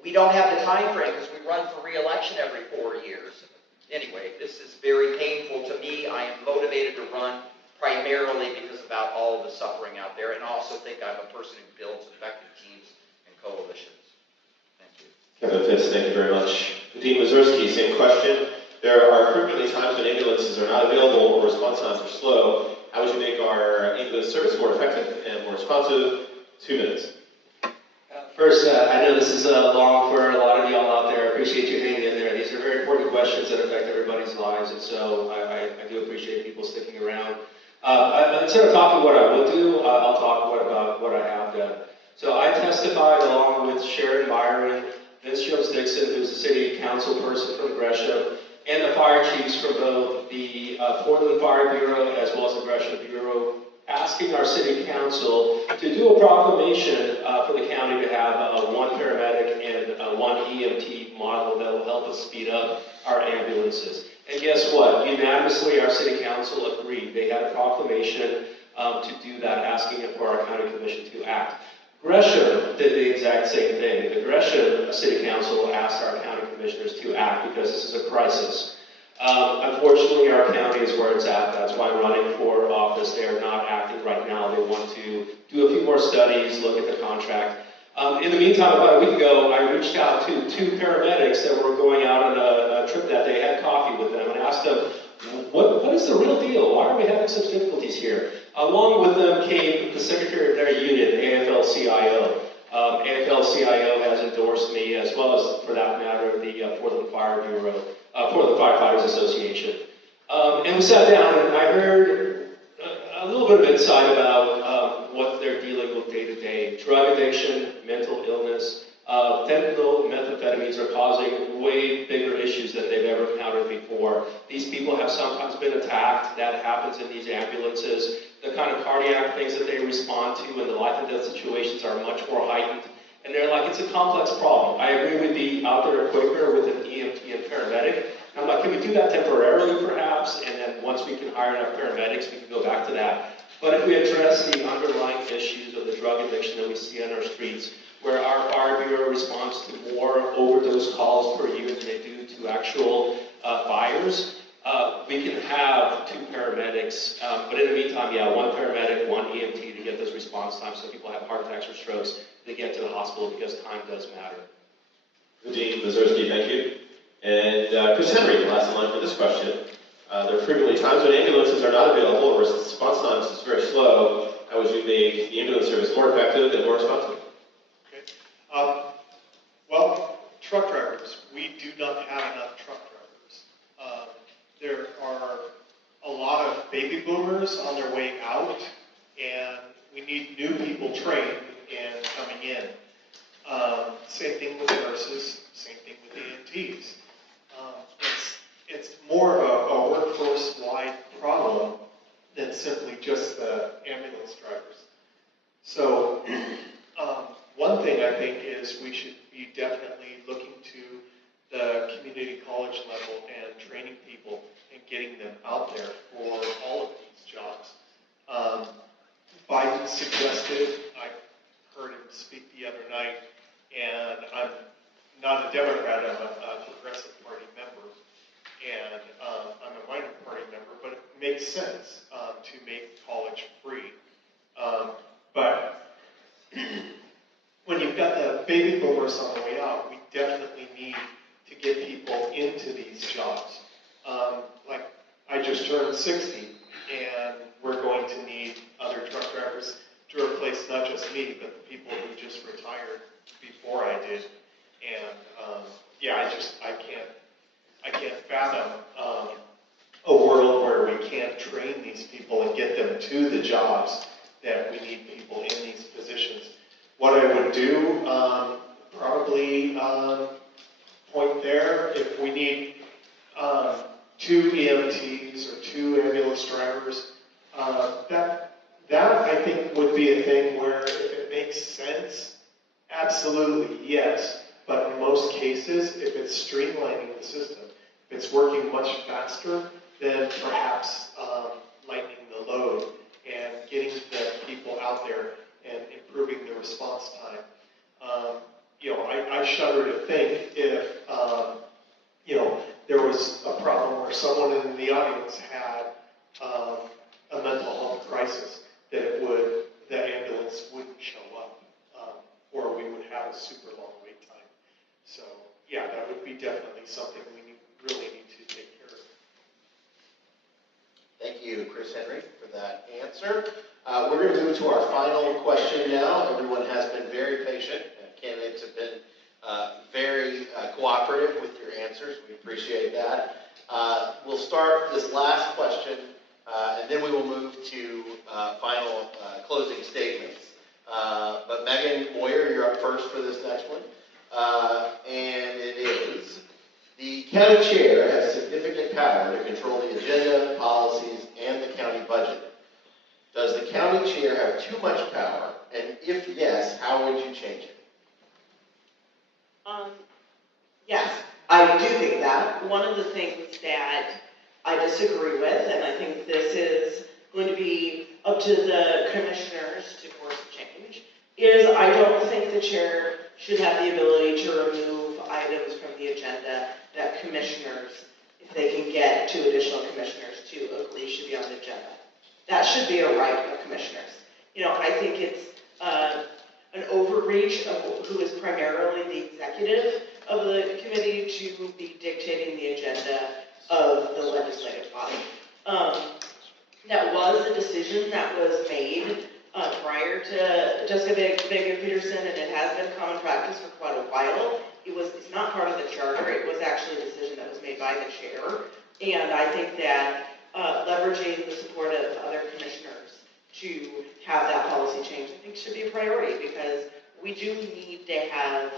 we don't have the time frame because we run for re-election every 4 years. Anyway, this is very painful to me. I am motivated to run primarily because about all of the suffering out there, and I also think I'm a person who builds effective teams and coalitions. Thank you. Kevin Fitz, thank you very much. Dean Wazorski, same question. There are frequently times when ambulances are not available or response times are slow. How would you make our ambulance service more effective and more responsive? 2 minutes. First, I know this is long for a lot of y'all out there. I appreciate you hanging in there. These are very important questions that affect everybody's lives, and so I do appreciate people sticking around. Instead of talking what I would do, I'll talk about what I have done. So I testified along with Sharon Byron, Vince Jones-Dixon, who's the city council person from Gresham, and the fire chiefs from both the Portland Fire Bureau as well as the Gresham Bureau, asking our city council to do a proclamation for the county to have one paramedic and one EMT model that will help us speed up our ambulances. And guess what? Unanimously, our city council agreed. They had a proclamation to do that, asking it for our county commission to act. Gresham did the exact same thing. The Gresham City Council asked our county commissioners to act because this is a crisis. Unfortunately, our county is where it's at. That's why I'm running for office. They are not acting right now. They want to do a few more studies, look at the contract. In the meantime, about a week ago, I reached out to 2 paramedics that were going out on a trip that day, had coffee with them, and asked them, what is the real deal? Why are we having such difficulties here? Along with them came the secretary of their union, AFL-CIO. AFL-CIO has endorsed me, as well as, for that matter, the Portland Fire Bureau, Portland Firefighters Association. And we sat down, and I heard a little bit of insight about what they're dealing with day to day: drug addiction, mental illness, fentanyl, methamphetamines are causing way bigger issues than they've ever encountered before. These people have sometimes been attacked. That happens in these ambulances. The kind of cardiac things that they respond to and the life and death situations are much more heightened. And they're like, it's a complex problem. I agree with the outdoor equipment with an EMT and paramedic. And I'm like, can we do that temporarily perhaps? And then once we can hire enough paramedics, we can go back to that. But if we address the underlying issues of the drug addiction that we see on our streets, where our fire bureau responds to more overdose calls per year than they do to actual fires, we can have 2 paramedics, but in the meantime, yeah, 1 paramedic, 1 EMT to get those response times so people have heart attacks or strokes, they get to the hospital because time does matter. Dean Mazursky, thank you. And Chris Henry, last in line for this question. There are frequently times when ambulances are not available or response times is very slow. How would you make the ambulance service more effective and more responsive? Okay. Well, truck drivers, we do not have enough truck drivers. There are a lot of baby boomers on their way out, and we need new people trained and coming in. Same thing with nurses, same thing with EMTs. It's more of a workforce-wide problem than simply just the ambulance drivers. So one thing I think is we should be definitely looking to the community college level and training people and getting them out there for all of these jobs. Biden suggested, I heard him speak the other night, and I'm not a Democrat, I'm a Progressive Party member, and I'm a minor party member, but it makes sense to make college free. But when you've got the baby boomers on the way out, we definitely need to get people into these jobs. Like, I just turned 60, and we're going to need other truck drivers to replace not just me, but the people who just retired before I did. And yeah, I can't fathom a world where we can't train these people and get them to the jobs that we need people in these positions. What I would do, probably point there, if we need 2 EMTs or 2 ambulance drivers, that I think would be a thing where if it makes sense, absolutely yes. But in most cases, if it's streamlining the system, if it's working much faster, then perhaps lightening the load and getting the people out there and improving the response time. I shudder to think if, there was a problem where someone in the audience had a mental health crisis, that the ambulance wouldn't show up, or we would have a super long wait time. So, yeah, that would be definitely something we really need to take care of. Thank you, Chris Henry, for that answer. We're going to move to our final question now. Everyone has been very patient. Candidates have been very cooperative with your answers. We appreciate that. We'll start this last question, and then we will move to final closing statements. But Megan Moyer, you're up first for this next one. And it is, the county chair has significant power to control the agenda, policies, and the county budget. Does the county chair have too much power? And if yes, how would you change it? Yes, I do think that. One of the things that I disagree with, and I think this is going to be up to the commissioners to force change, is I don't think the chair should have the ability to remove items from the agenda that commissioners, if they can get 2 additional commissioners to agree should be on the agenda. That should be a right of commissioners. I think it's an overreach of who is primarily the executive of the committee to be dictating the agenda of the legislative body. That was a decision that was made prior to Jessica Vega-Peterson, and it has been common practice for quite a while. It's not part of the charter. It was actually a decision that was made by the chair. And I think that leveraging the support of other commissioners to have that policy change, I think should be a priority, because we do need to have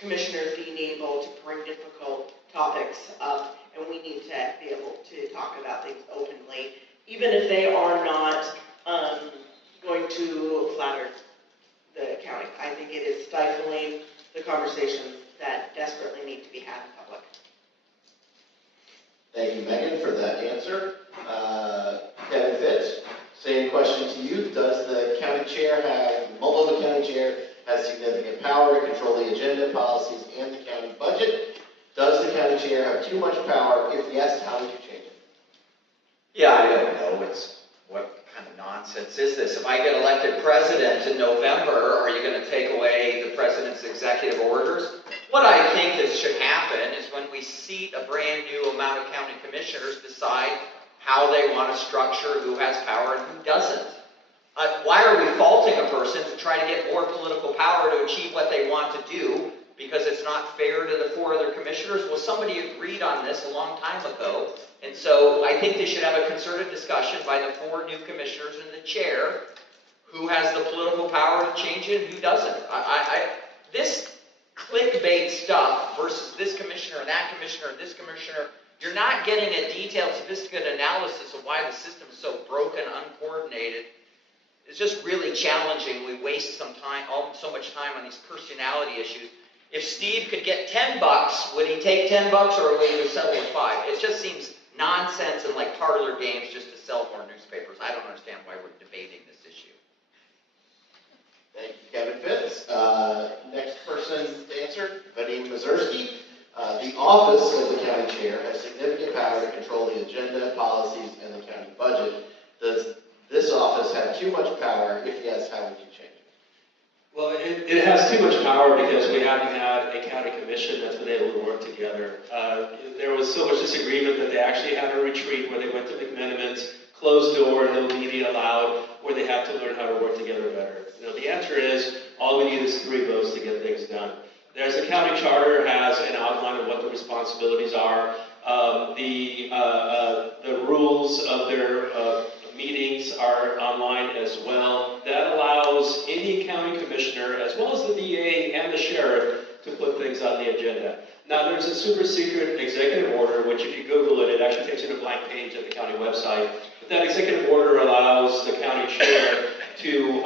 commissioners being able to bring difficult topics up, and we need to be able to talk about things openly, even if they are not going to flatter the county. I think it is stifling the conversations that desperately need to be had in public. Thank you, Megan, for that answer. Kevin Fitz, same question to you. Does the Multnomah County Chair has significant power to control the agenda, policies, and the county budget? Does the county chair have too much power? If yes, how would you change it? Yeah, I don't know. What kind of nonsense is this? If I get elected president in November, are you going to take away the president's executive orders? What I think that should happen is when we seat a brand new amount of county commissioners, decide how they want to structure who has power and who doesn't. Why are we faulting a person to try to get more political power to achieve what they want to do because it's not fair to the 4 other commissioners? Well, somebody agreed on this a long time ago, and so I think they should have a concerted discussion by the 4 new commissioners and the chair who has the political power to change it and who doesn't. This clickbait stuff versus this commissioner and that commissioner and this commissioner, you're not getting a detailed, sophisticated analysis of why the system is so broken, uncoordinated. It's just really challenging. We waste so much time on these personality issues. If Steve could get $10, would he take $10 or would he settle with 5? It just seems nonsense and like parlor games just to sell more newspapers. I don't understand why we're debating this issue. Thank you, Kevin Fitz. Next person to answer, Vadim Mazursky. The office of the county chair has significant power to control the agenda, policies, and the county budget. Does this office have too much power? If yes, how would you change it? Well, it has too much power because we haven't had a county commission that's been able to work together. There was so much disagreement that they actually had a retreat where they went to McMenamins, closed door, no media allowed, where they had to learn how to work together better. The answer is all we need is 3 votes to get things done. There's the county charter has an outline of what the responsibilities are. The rules of their meetings are online as well. That allows any county commissioner, as well as the DA and the sheriff, to put things on the agenda. Now, there's a super secret executive order, which if you Google it, it actually takes you to a blank page at the county website. But that executive order allows the county chair to,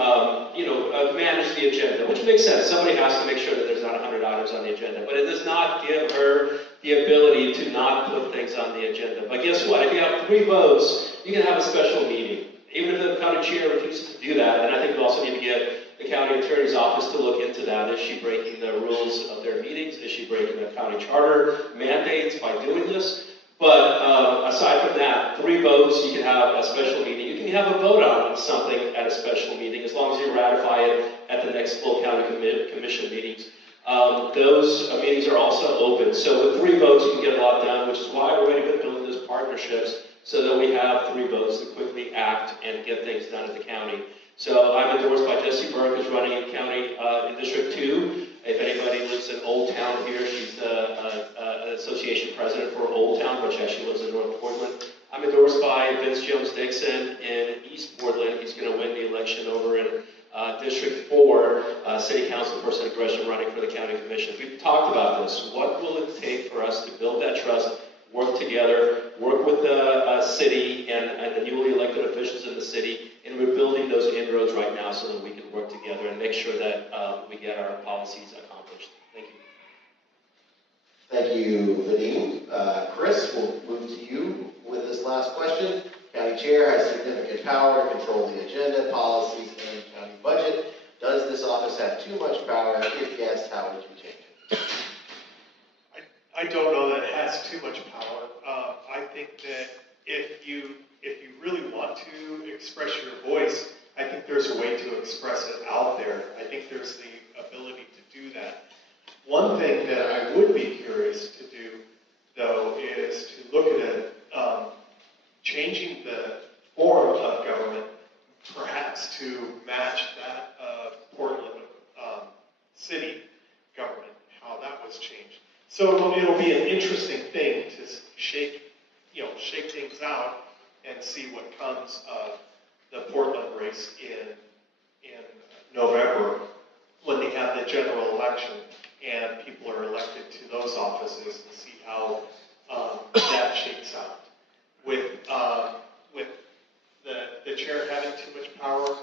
manage the agenda, which makes sense. Somebody has to make sure that there's not 100 items on the agenda. But it does not give her the ability to not put things on the agenda. But guess what? If you have 3 votes, you can have a special meeting. Even if the county chair refuses to do that, and I think we also need to get the county attorney's office to look into that. Is she breaking the rules of their meetings? Is she breaking the county charter mandates by doing this? But aside from that, 3 votes, you can have a special meeting. You can have a vote on something at a special meeting as long as you ratify it at the next full county commission meetings. Those meetings are also open. So with 3 votes, you can get a lot done, which is why we've already been building those partnerships so that we have 3 votes to quickly act and get things done at the county. So I'm endorsed by Jessie Burke, who's running in county in District 2. If anybody lives in Old Town here, she's the association president for Old Town, which actually lives in North Portland. I'm endorsed by Vince Jones-Dixon in East Portland. He's going to win the election over in District 4, City Councilperson Gresham running for the County Commission. We've talked about this. What will it take for us to build that trust, work together, work with the city and the newly elected officials in the city, and we're building those inroads right now so that we can work together and make sure that we get our policies accomplished. Thank you. Thank you, Vadim. Chris, we'll move to you with this last question. County chair has significant power to control the agenda, policies, and county budget. Does this office have too much power? If yes, how would you change it? I don't know that it has too much power. I think that if you really want to express your voice, I think there's a way to express it out there. I think there's the ability to do that. One thing that I would be curious to do, though, is to look at changing the form of government, perhaps to match that of Portland city government, how that was changed. So it'll be an interesting thing to shake things out and see what comes of the Portland race in November when they have the general election. and people are elected to those offices and see how that shakes out. With the chair having too much power,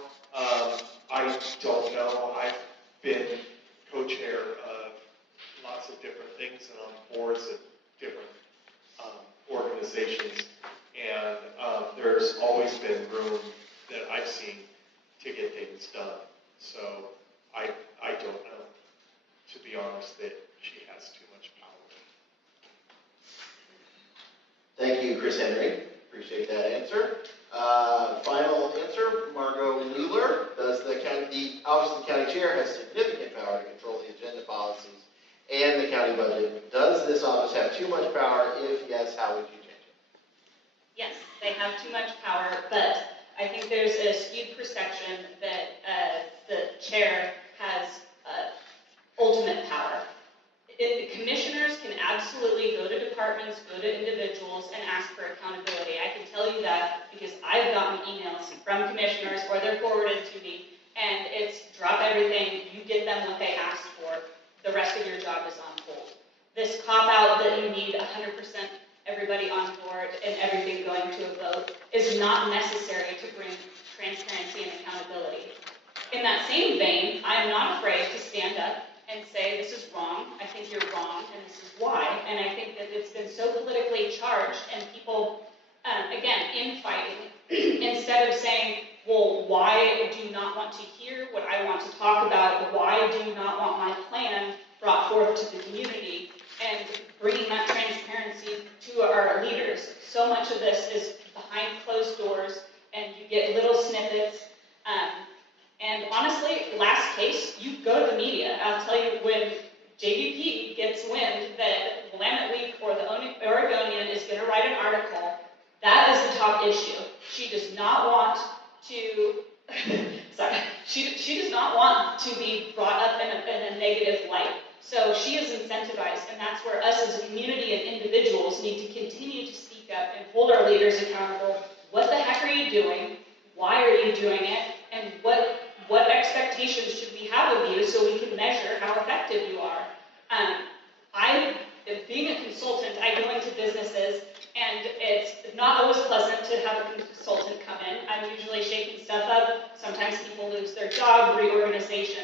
I don't know. I've been co-chair of lots of different things and on boards of different organizations, and there's always been room that I've seen to get things done. So I don't know, to be honest, that she has too much power. Thank you, Chris Henry. Appreciate that answer. Final answer, Margot Wheeler. Does the office of the county chair has significant power to control the agenda policies and the county budget? Does this office have too much power? If yes, how would you change it? Yes, they have too much power, but I think there's a skewed perception that the chair has ultimate power. Commissioners can absolutely go to departments, go to individuals, and ask for accountability. I can tell you that because I've gotten emails from commissioners, or they're forwarded to me, and it's drop everything, you get them what they asked for, the rest of your job is on hold. This cop-out that you need 100% everybody on board and everything going to a vote is not necessary to bring transparency and accountability. In that same vein, I'm not afraid to stand up and say, this is wrong, I think you're wrong, and this is why. And I think that it's been so politically charged, and people, again, infighting, instead of saying, well, why do you not want to hear what I want to talk about? Why do you not want my plan brought forth to the community? And bringing that transparency to our leaders. So much of this is behind closed doors, and you get little snippets. And honestly, last case, you go to the media. I'll tell you, when JVP gets wind that Willamette Week or the Oregonian is going to write an article, that is the top issue. She does not want to, sorry, she does not want to be brought up in a negative light. So she is incentivized, and that's where us as a community and individuals need to continue to speak up and hold our leaders accountable. What the heck are you doing? Why are you doing it? And what expectations should we have of you so we can measure how effective you are? Being a consultant, I go into businesses, and it's not always pleasant to have a consultant come in. I'm usually shaking stuff up. Sometimes people lose their job, reorganization.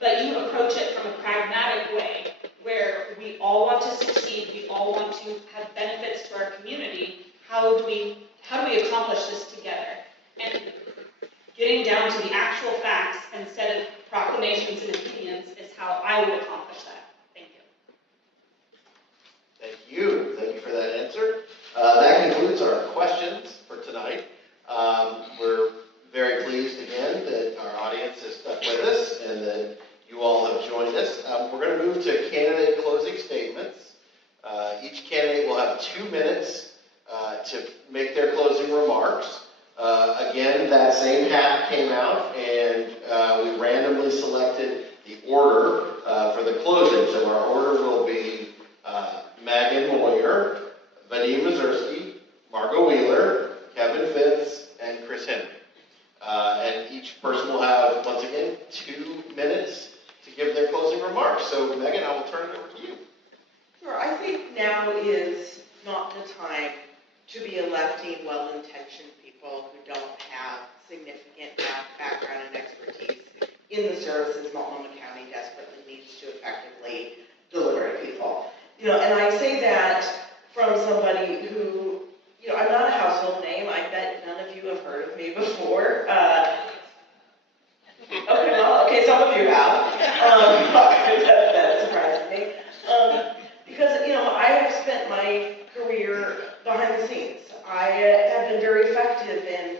But you approach it from a pragmatic way, where we all want to succeed, we all want to have benefits to our community. How do we accomplish this together? And getting down to the actual facts instead of proclamations and opinions is how I would accomplish that. Thank you. Thank you. Thank you for that answer. That concludes our questions for tonight. We're very pleased again that our audience has stuck with us and that you all have joined us. We're going to move to candidate closing statements. Each candidate will have 2 minutes to make their closing remarks. Again, that same hat came out, and we randomly selected the order for the closing. So our order will be Megan Moyer, Vadim Mazursky, Margot Wheeler, Kevin Fitz, and Chris Henry. And each person will have, once again, 2 minutes to give their closing remarks. So Megan, I will turn it over to you. Sure, I think now is not the time to be electing well-intentioned people who don't have significant background and expertise in the services Multnomah County desperately needs to effectively deliver to people. And I say that from somebody who, I'm not a household name. I bet none of you have heard of me before. Okay, some of you have. That surprises me. Because, I have spent my career behind the scenes. I have been very effective in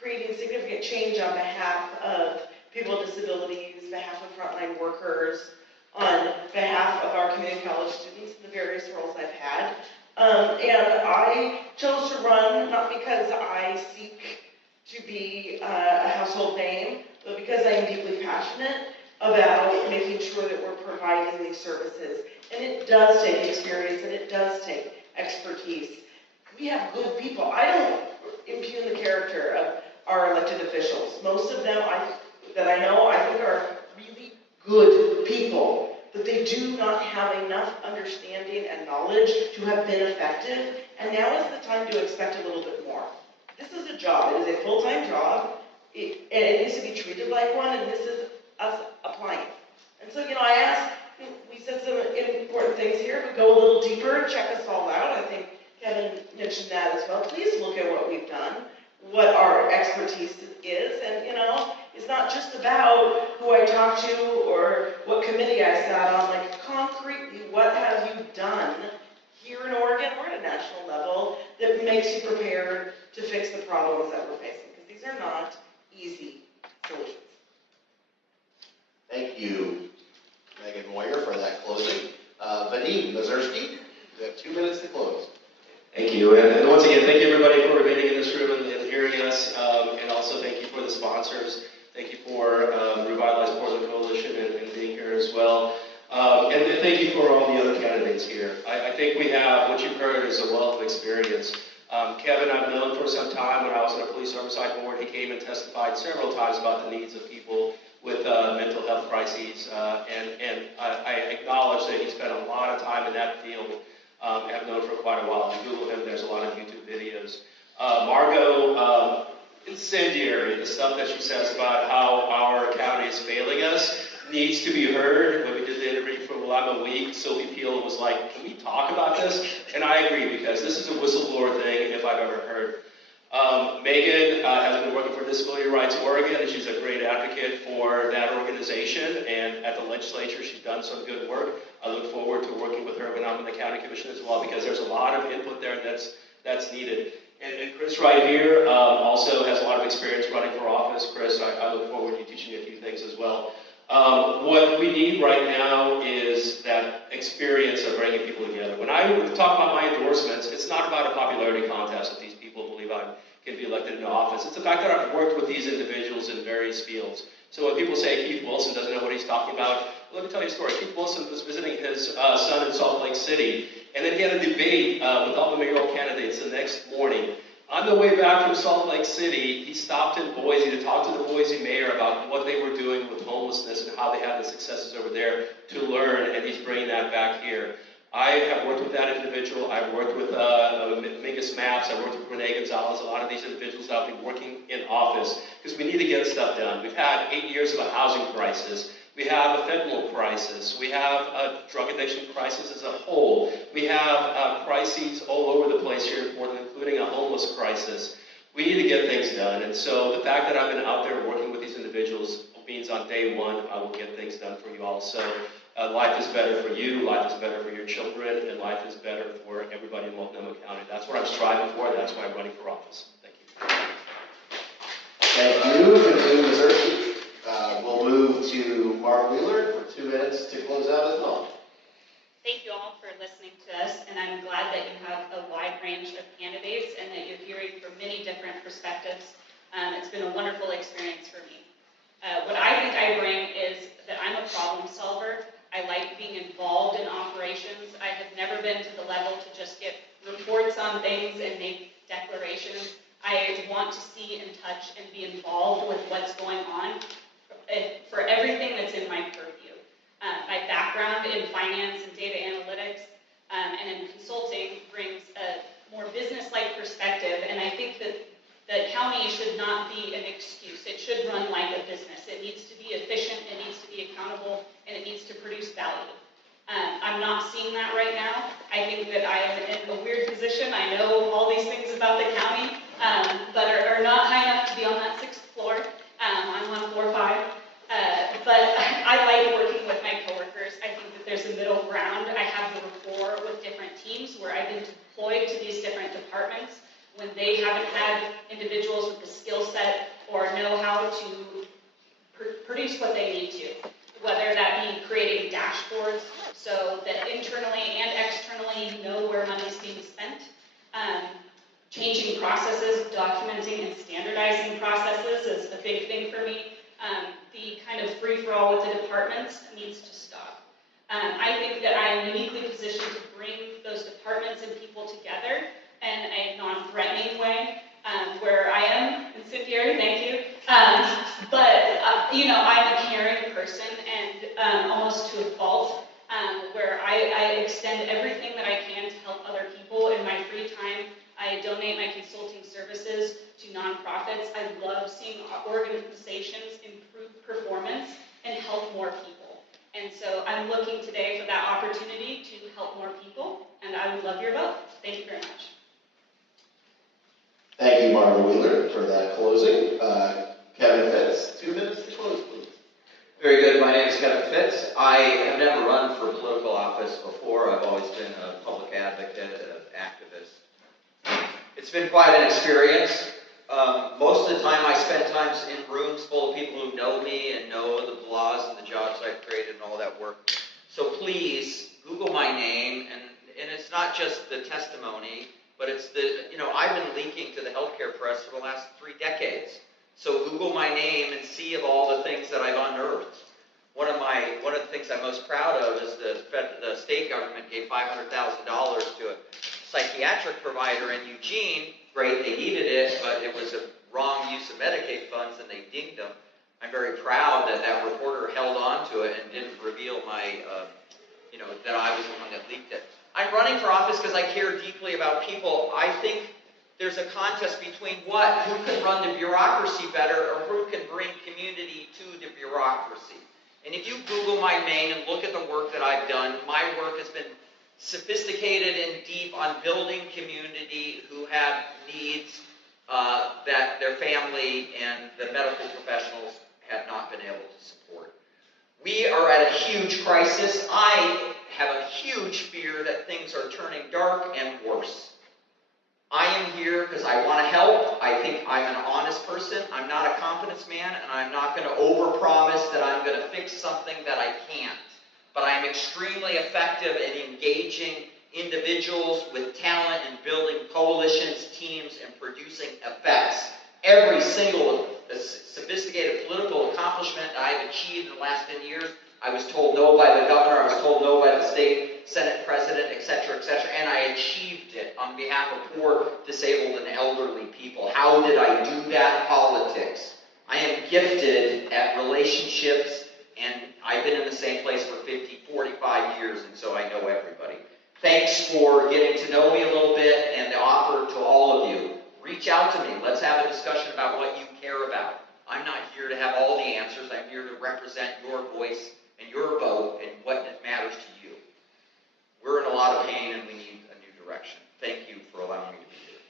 creating significant change on behalf of people with disabilities, behalf of frontline workers, on behalf of our community college students in the various roles I've had. And I chose to run not because I seek to be a household name, but because I am deeply passionate about making sure that we're providing these services. And it does take experience, and it does take expertise. We have good people. I don't impugn the character of our elected officials. Most of them that I know, I think are really good people. but they do not have enough understanding and knowledge to have been effective, and now is the time to expect a little bit more. This is a job, it is a full-time job, and it needs to be treated like one, and this is us applying. And so, I asked, we said some important things here, but go a little deeper, check us all out. I think Kevin mentioned that as well. Please look at what we've done, what our expertise is, and it's not just about who I talked to or what committee I sat on, like concretely, what have you done here in Oregon or at a national level that makes you prepared to fix the problems that we're facing, because these are not easy solutions. Thank you, Megan Moyer, for that closing. Vadim Mazursky, you have 2 minutes to close. Thank you, and once again, thank you everybody for remaining in this room and hearing us, and also thank you for the sponsors. Thank you for Revitalize Portland Coalition and being here as well. And then thank you for all the other candidates here. I think we have, what you've heard is a wealth of experience. Kevin, I've known for some time. When I was on a police oversight board, he came and testified several times about the needs of people with mental health crises, and I acknowledge that he spent a lot of time in that field. I've known for quite a while. If you Google him, there's a lot of YouTube videos. Margot, incendiary, the stuff that she says about how our county is failing us needs to be heard. When we did the interview for Willamette Week, Sylvie Peel was like, can we talk about this? And I agree, because this is a whistleblower thing if I've ever heard. Megan has been working for Disability Rights Oregon, and she's a great advocate for that organization, and at the legislature she's done some good work. I look forward to working with her when I'm in the county commission as well, because there's a lot of input there that's needed. And Chris right here also has a lot of experience running for office. Chris, I look forward to you teaching you a few things as well. What we need right now is that experience of bringing people together. When I talk about my endorsements, it's not about a popularity contest that these people believe I can be elected into office. It's the fact that I've worked with these individuals in various fields. So when people say Keith Wilson doesn't know what he's talking about, let me tell you a story. Keith Wilson was visiting his son in Salt Lake City, and then he had a debate with all the mayoral candidates the next morning. On the way back from Salt Lake City, he stopped in Boise to talk to the Boise mayor about what they were doing with homelessness and how they had the successes over there to learn, and he's bringing that back here. I have worked with that individual. I've worked with Mingus Maps. I've worked with Renee Gonzalez. A lot of these individuals that will be working in office, because we need to get stuff done. We've had 8 years of a housing crisis. We have a fentanyl crisis. We have a drug addiction crisis as a whole. We have crises all over the place here in Portland, including a homeless crisis. We need to get things done. And so the fact that I've been out there working with these individuals means on day one, I will get things done for you all. So life is better for you, life is better for your children, and life is better for everybody in Multnomah County. That's what I'm striving for. That's why I'm running for office. Thank you. Thank you, Vadim Mazursky. We'll move to Mark Wheeler for 2 minutes to close out as well. Thank you all for listening to us, and I'm glad that you have a wide range of candidates and that you're hearing from many different perspectives. It's been a wonderful experience for me. What I think I bring is that I'm a problem solver. I like being involved in operations. I have never been to the level to just get reports on things and make declarations. I want to see and touch and be involved with what's going on for everything that's in my purview. My background in finance and data analytics and in consulting brings a more business-like perspective, and I think that the county should not be an excuse. It should run like a business. It needs to be efficient, it needs to be accountable, and it needs to produce value. I'm not seeing that right now. I think that I am in a weird position. I know all these things about the county, but are not high enough to be on that 6th floor. I'm on floor 5. But I like working with my coworkers. I think that there's a middle ground. I have the rapport with different teams where I've been deployed to these different departments when they haven't had individuals with the skill set or know how to produce what they need to, whether that be creating dashboards so that internally and externally you know where money's being spent, changing processes, documenting and standardizing processes is a big thing for me. The kind of free-for-all with the departments needs to stop. I think that I am uniquely positioned to bring those departments and people together in a non-threatening way, where I am incendiary, thank you, but I'm a caring person and almost to a fault, where I extend everything that I can to help other people in my free time. I donate my consulting services to nonprofits. I love seeing organizations improve performance and help more people. And so I'm looking today for that opportunity to help more people, and I would love your vote. Thank you very much. Thank you, Margaret Wheeler, for that closing. Kevin Fitz, 2 minutes to close, please. Very good. My name is Kevin Fitz. I have never run for political office before. I've always been a public advocate, an activist. It's been quite an experience. Most of the time I spend times in rooms full of people who know me and know the laws and the jobs I've created and all that work. So please, Google my name, and it's not just the testimony, but it's I've been leaking to the healthcare press for the last 3 decades. So Google my name and see of all the things that I've unearthed. One of the things I'm most proud of is the state government gave $500,000 to a psychiatric provider in Eugene. Great, they needed it, but it was a wrong use of Medicaid funds and they dinged them. I'm very proud that that reporter held on to it and didn't reveal my, that I was the one that leaked it. I'm running for office because I care deeply about people. I think there's a contest between who can run the bureaucracy better or who can bring community to the bureaucracy. And if you Google my name and look at the work that I've done, my work has been sophisticated and deep on building community who have needs that their family and the medical professionals have not been able to support. We are at a huge crisis. I have a huge fear that things are turning dark and worse. I am here because I want to help. I think I'm an honest person. I'm not a confidence man, and I'm not going to overpromise that I'm going to fix something that I can't. But I'm extremely effective at engaging individuals with talent and building coalitions, teams, and producing effects. Every single sophisticated political accomplishment that I've achieved in the last 10 years, I was told no by the governor, I was told no by the state senate president, etc., and I achieved it on behalf of poor, disabled, and elderly people. How did I do that? Politics. I am gifted at relationships, and I've been in the same place for 45 years, and so I know everybody. Thanks for getting to know me a little bit, and the offer to all of you. Reach out to me. Let's have a discussion about what you care about. I'm not here to have all the answers. I'm here to represent your voice and your vote and what matters to you. We're in a lot of pain and we need a new direction. Thank you for allowing me to be here.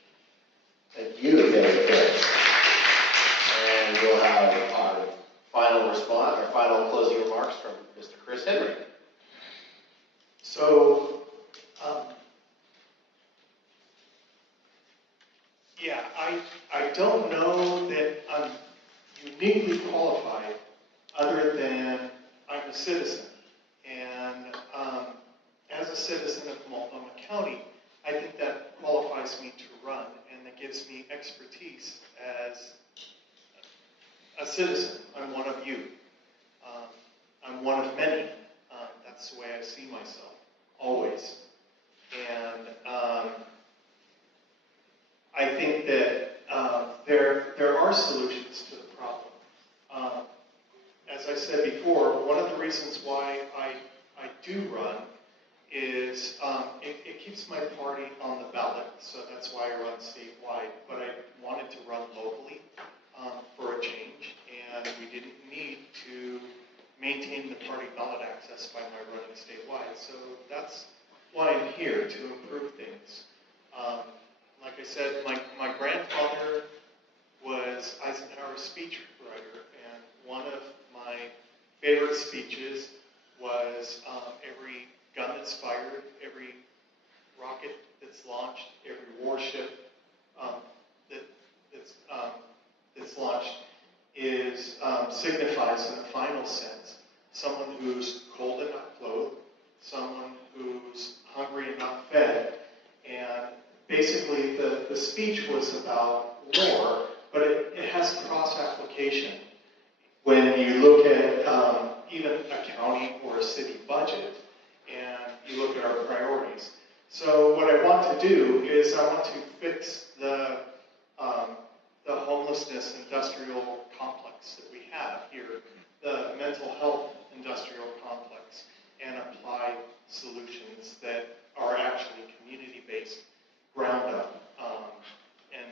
Thank you, Kevin Fitz. And we'll have our final response, our final closing remarks from Mr. Chris Henry. So, I don't know that I'm uniquely qualified other than I'm a citizen. And as a citizen of Multnomah County, I think that qualifies me to run and that gives me expertise as a citizen. I'm one of you. I'm one of many. That's the way I see myself, always. And I think that there are solutions to the problem. As I said before, one of the reasons why I do run is it keeps my party on the ballot, so that's why I run statewide. But I wanted to run locally for a change, and we didn't need to maintain the party ballot access by my running statewide. So that's why I'm here, to improve things. Like I said, my grandfather was Eisenhower's speechwriter, and one of my favorite speeches was every gun that's fired, every rocket that's launched, every warship that's launched signifies in a final sense someone who's cold and not clothed, someone who's hungry and not fed. And basically the speech was about war, but it has cross-application. When you look at even a county or a city budget, and you look at our priorities. So what I want to do is I want to fix the homeless homelessness industrial complex that we have here, the mental health industrial complex, and apply solutions that are actually community-based, ground up, and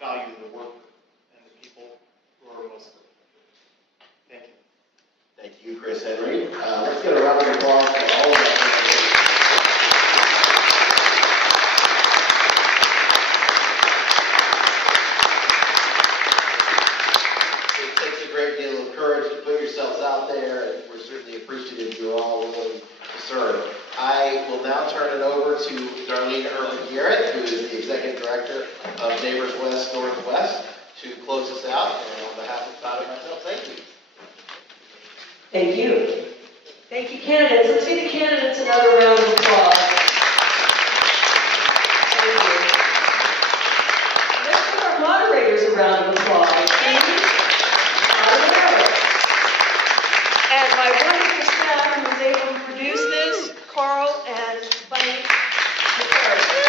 value the worker and the people who are most affected. Thank you. Thank you, Chris Henry. Let's get a round of applause for all of us. It takes a great deal of courage to put yourselves out there, and we're certainly appreciative you're all willing to serve. I will now turn it over to Darlene Urban-Garrett, who is the Executive Director of Neighbors West Northwest, to close us out. And on behalf of Todd and myself, thank you. Thank you. Thank you, candidates. Let's give the candidates another round of applause. Thank you. Let's give our moderators a round of applause. Thank you. And my wonderful staff who was able to produce this, Carl and Bunny McCarthy.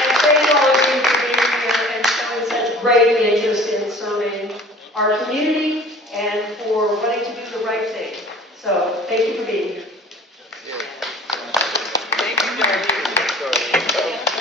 And thank all of you for being here and showing such great interest in serving our community and for wanting to do the right thing. So thank you for being here.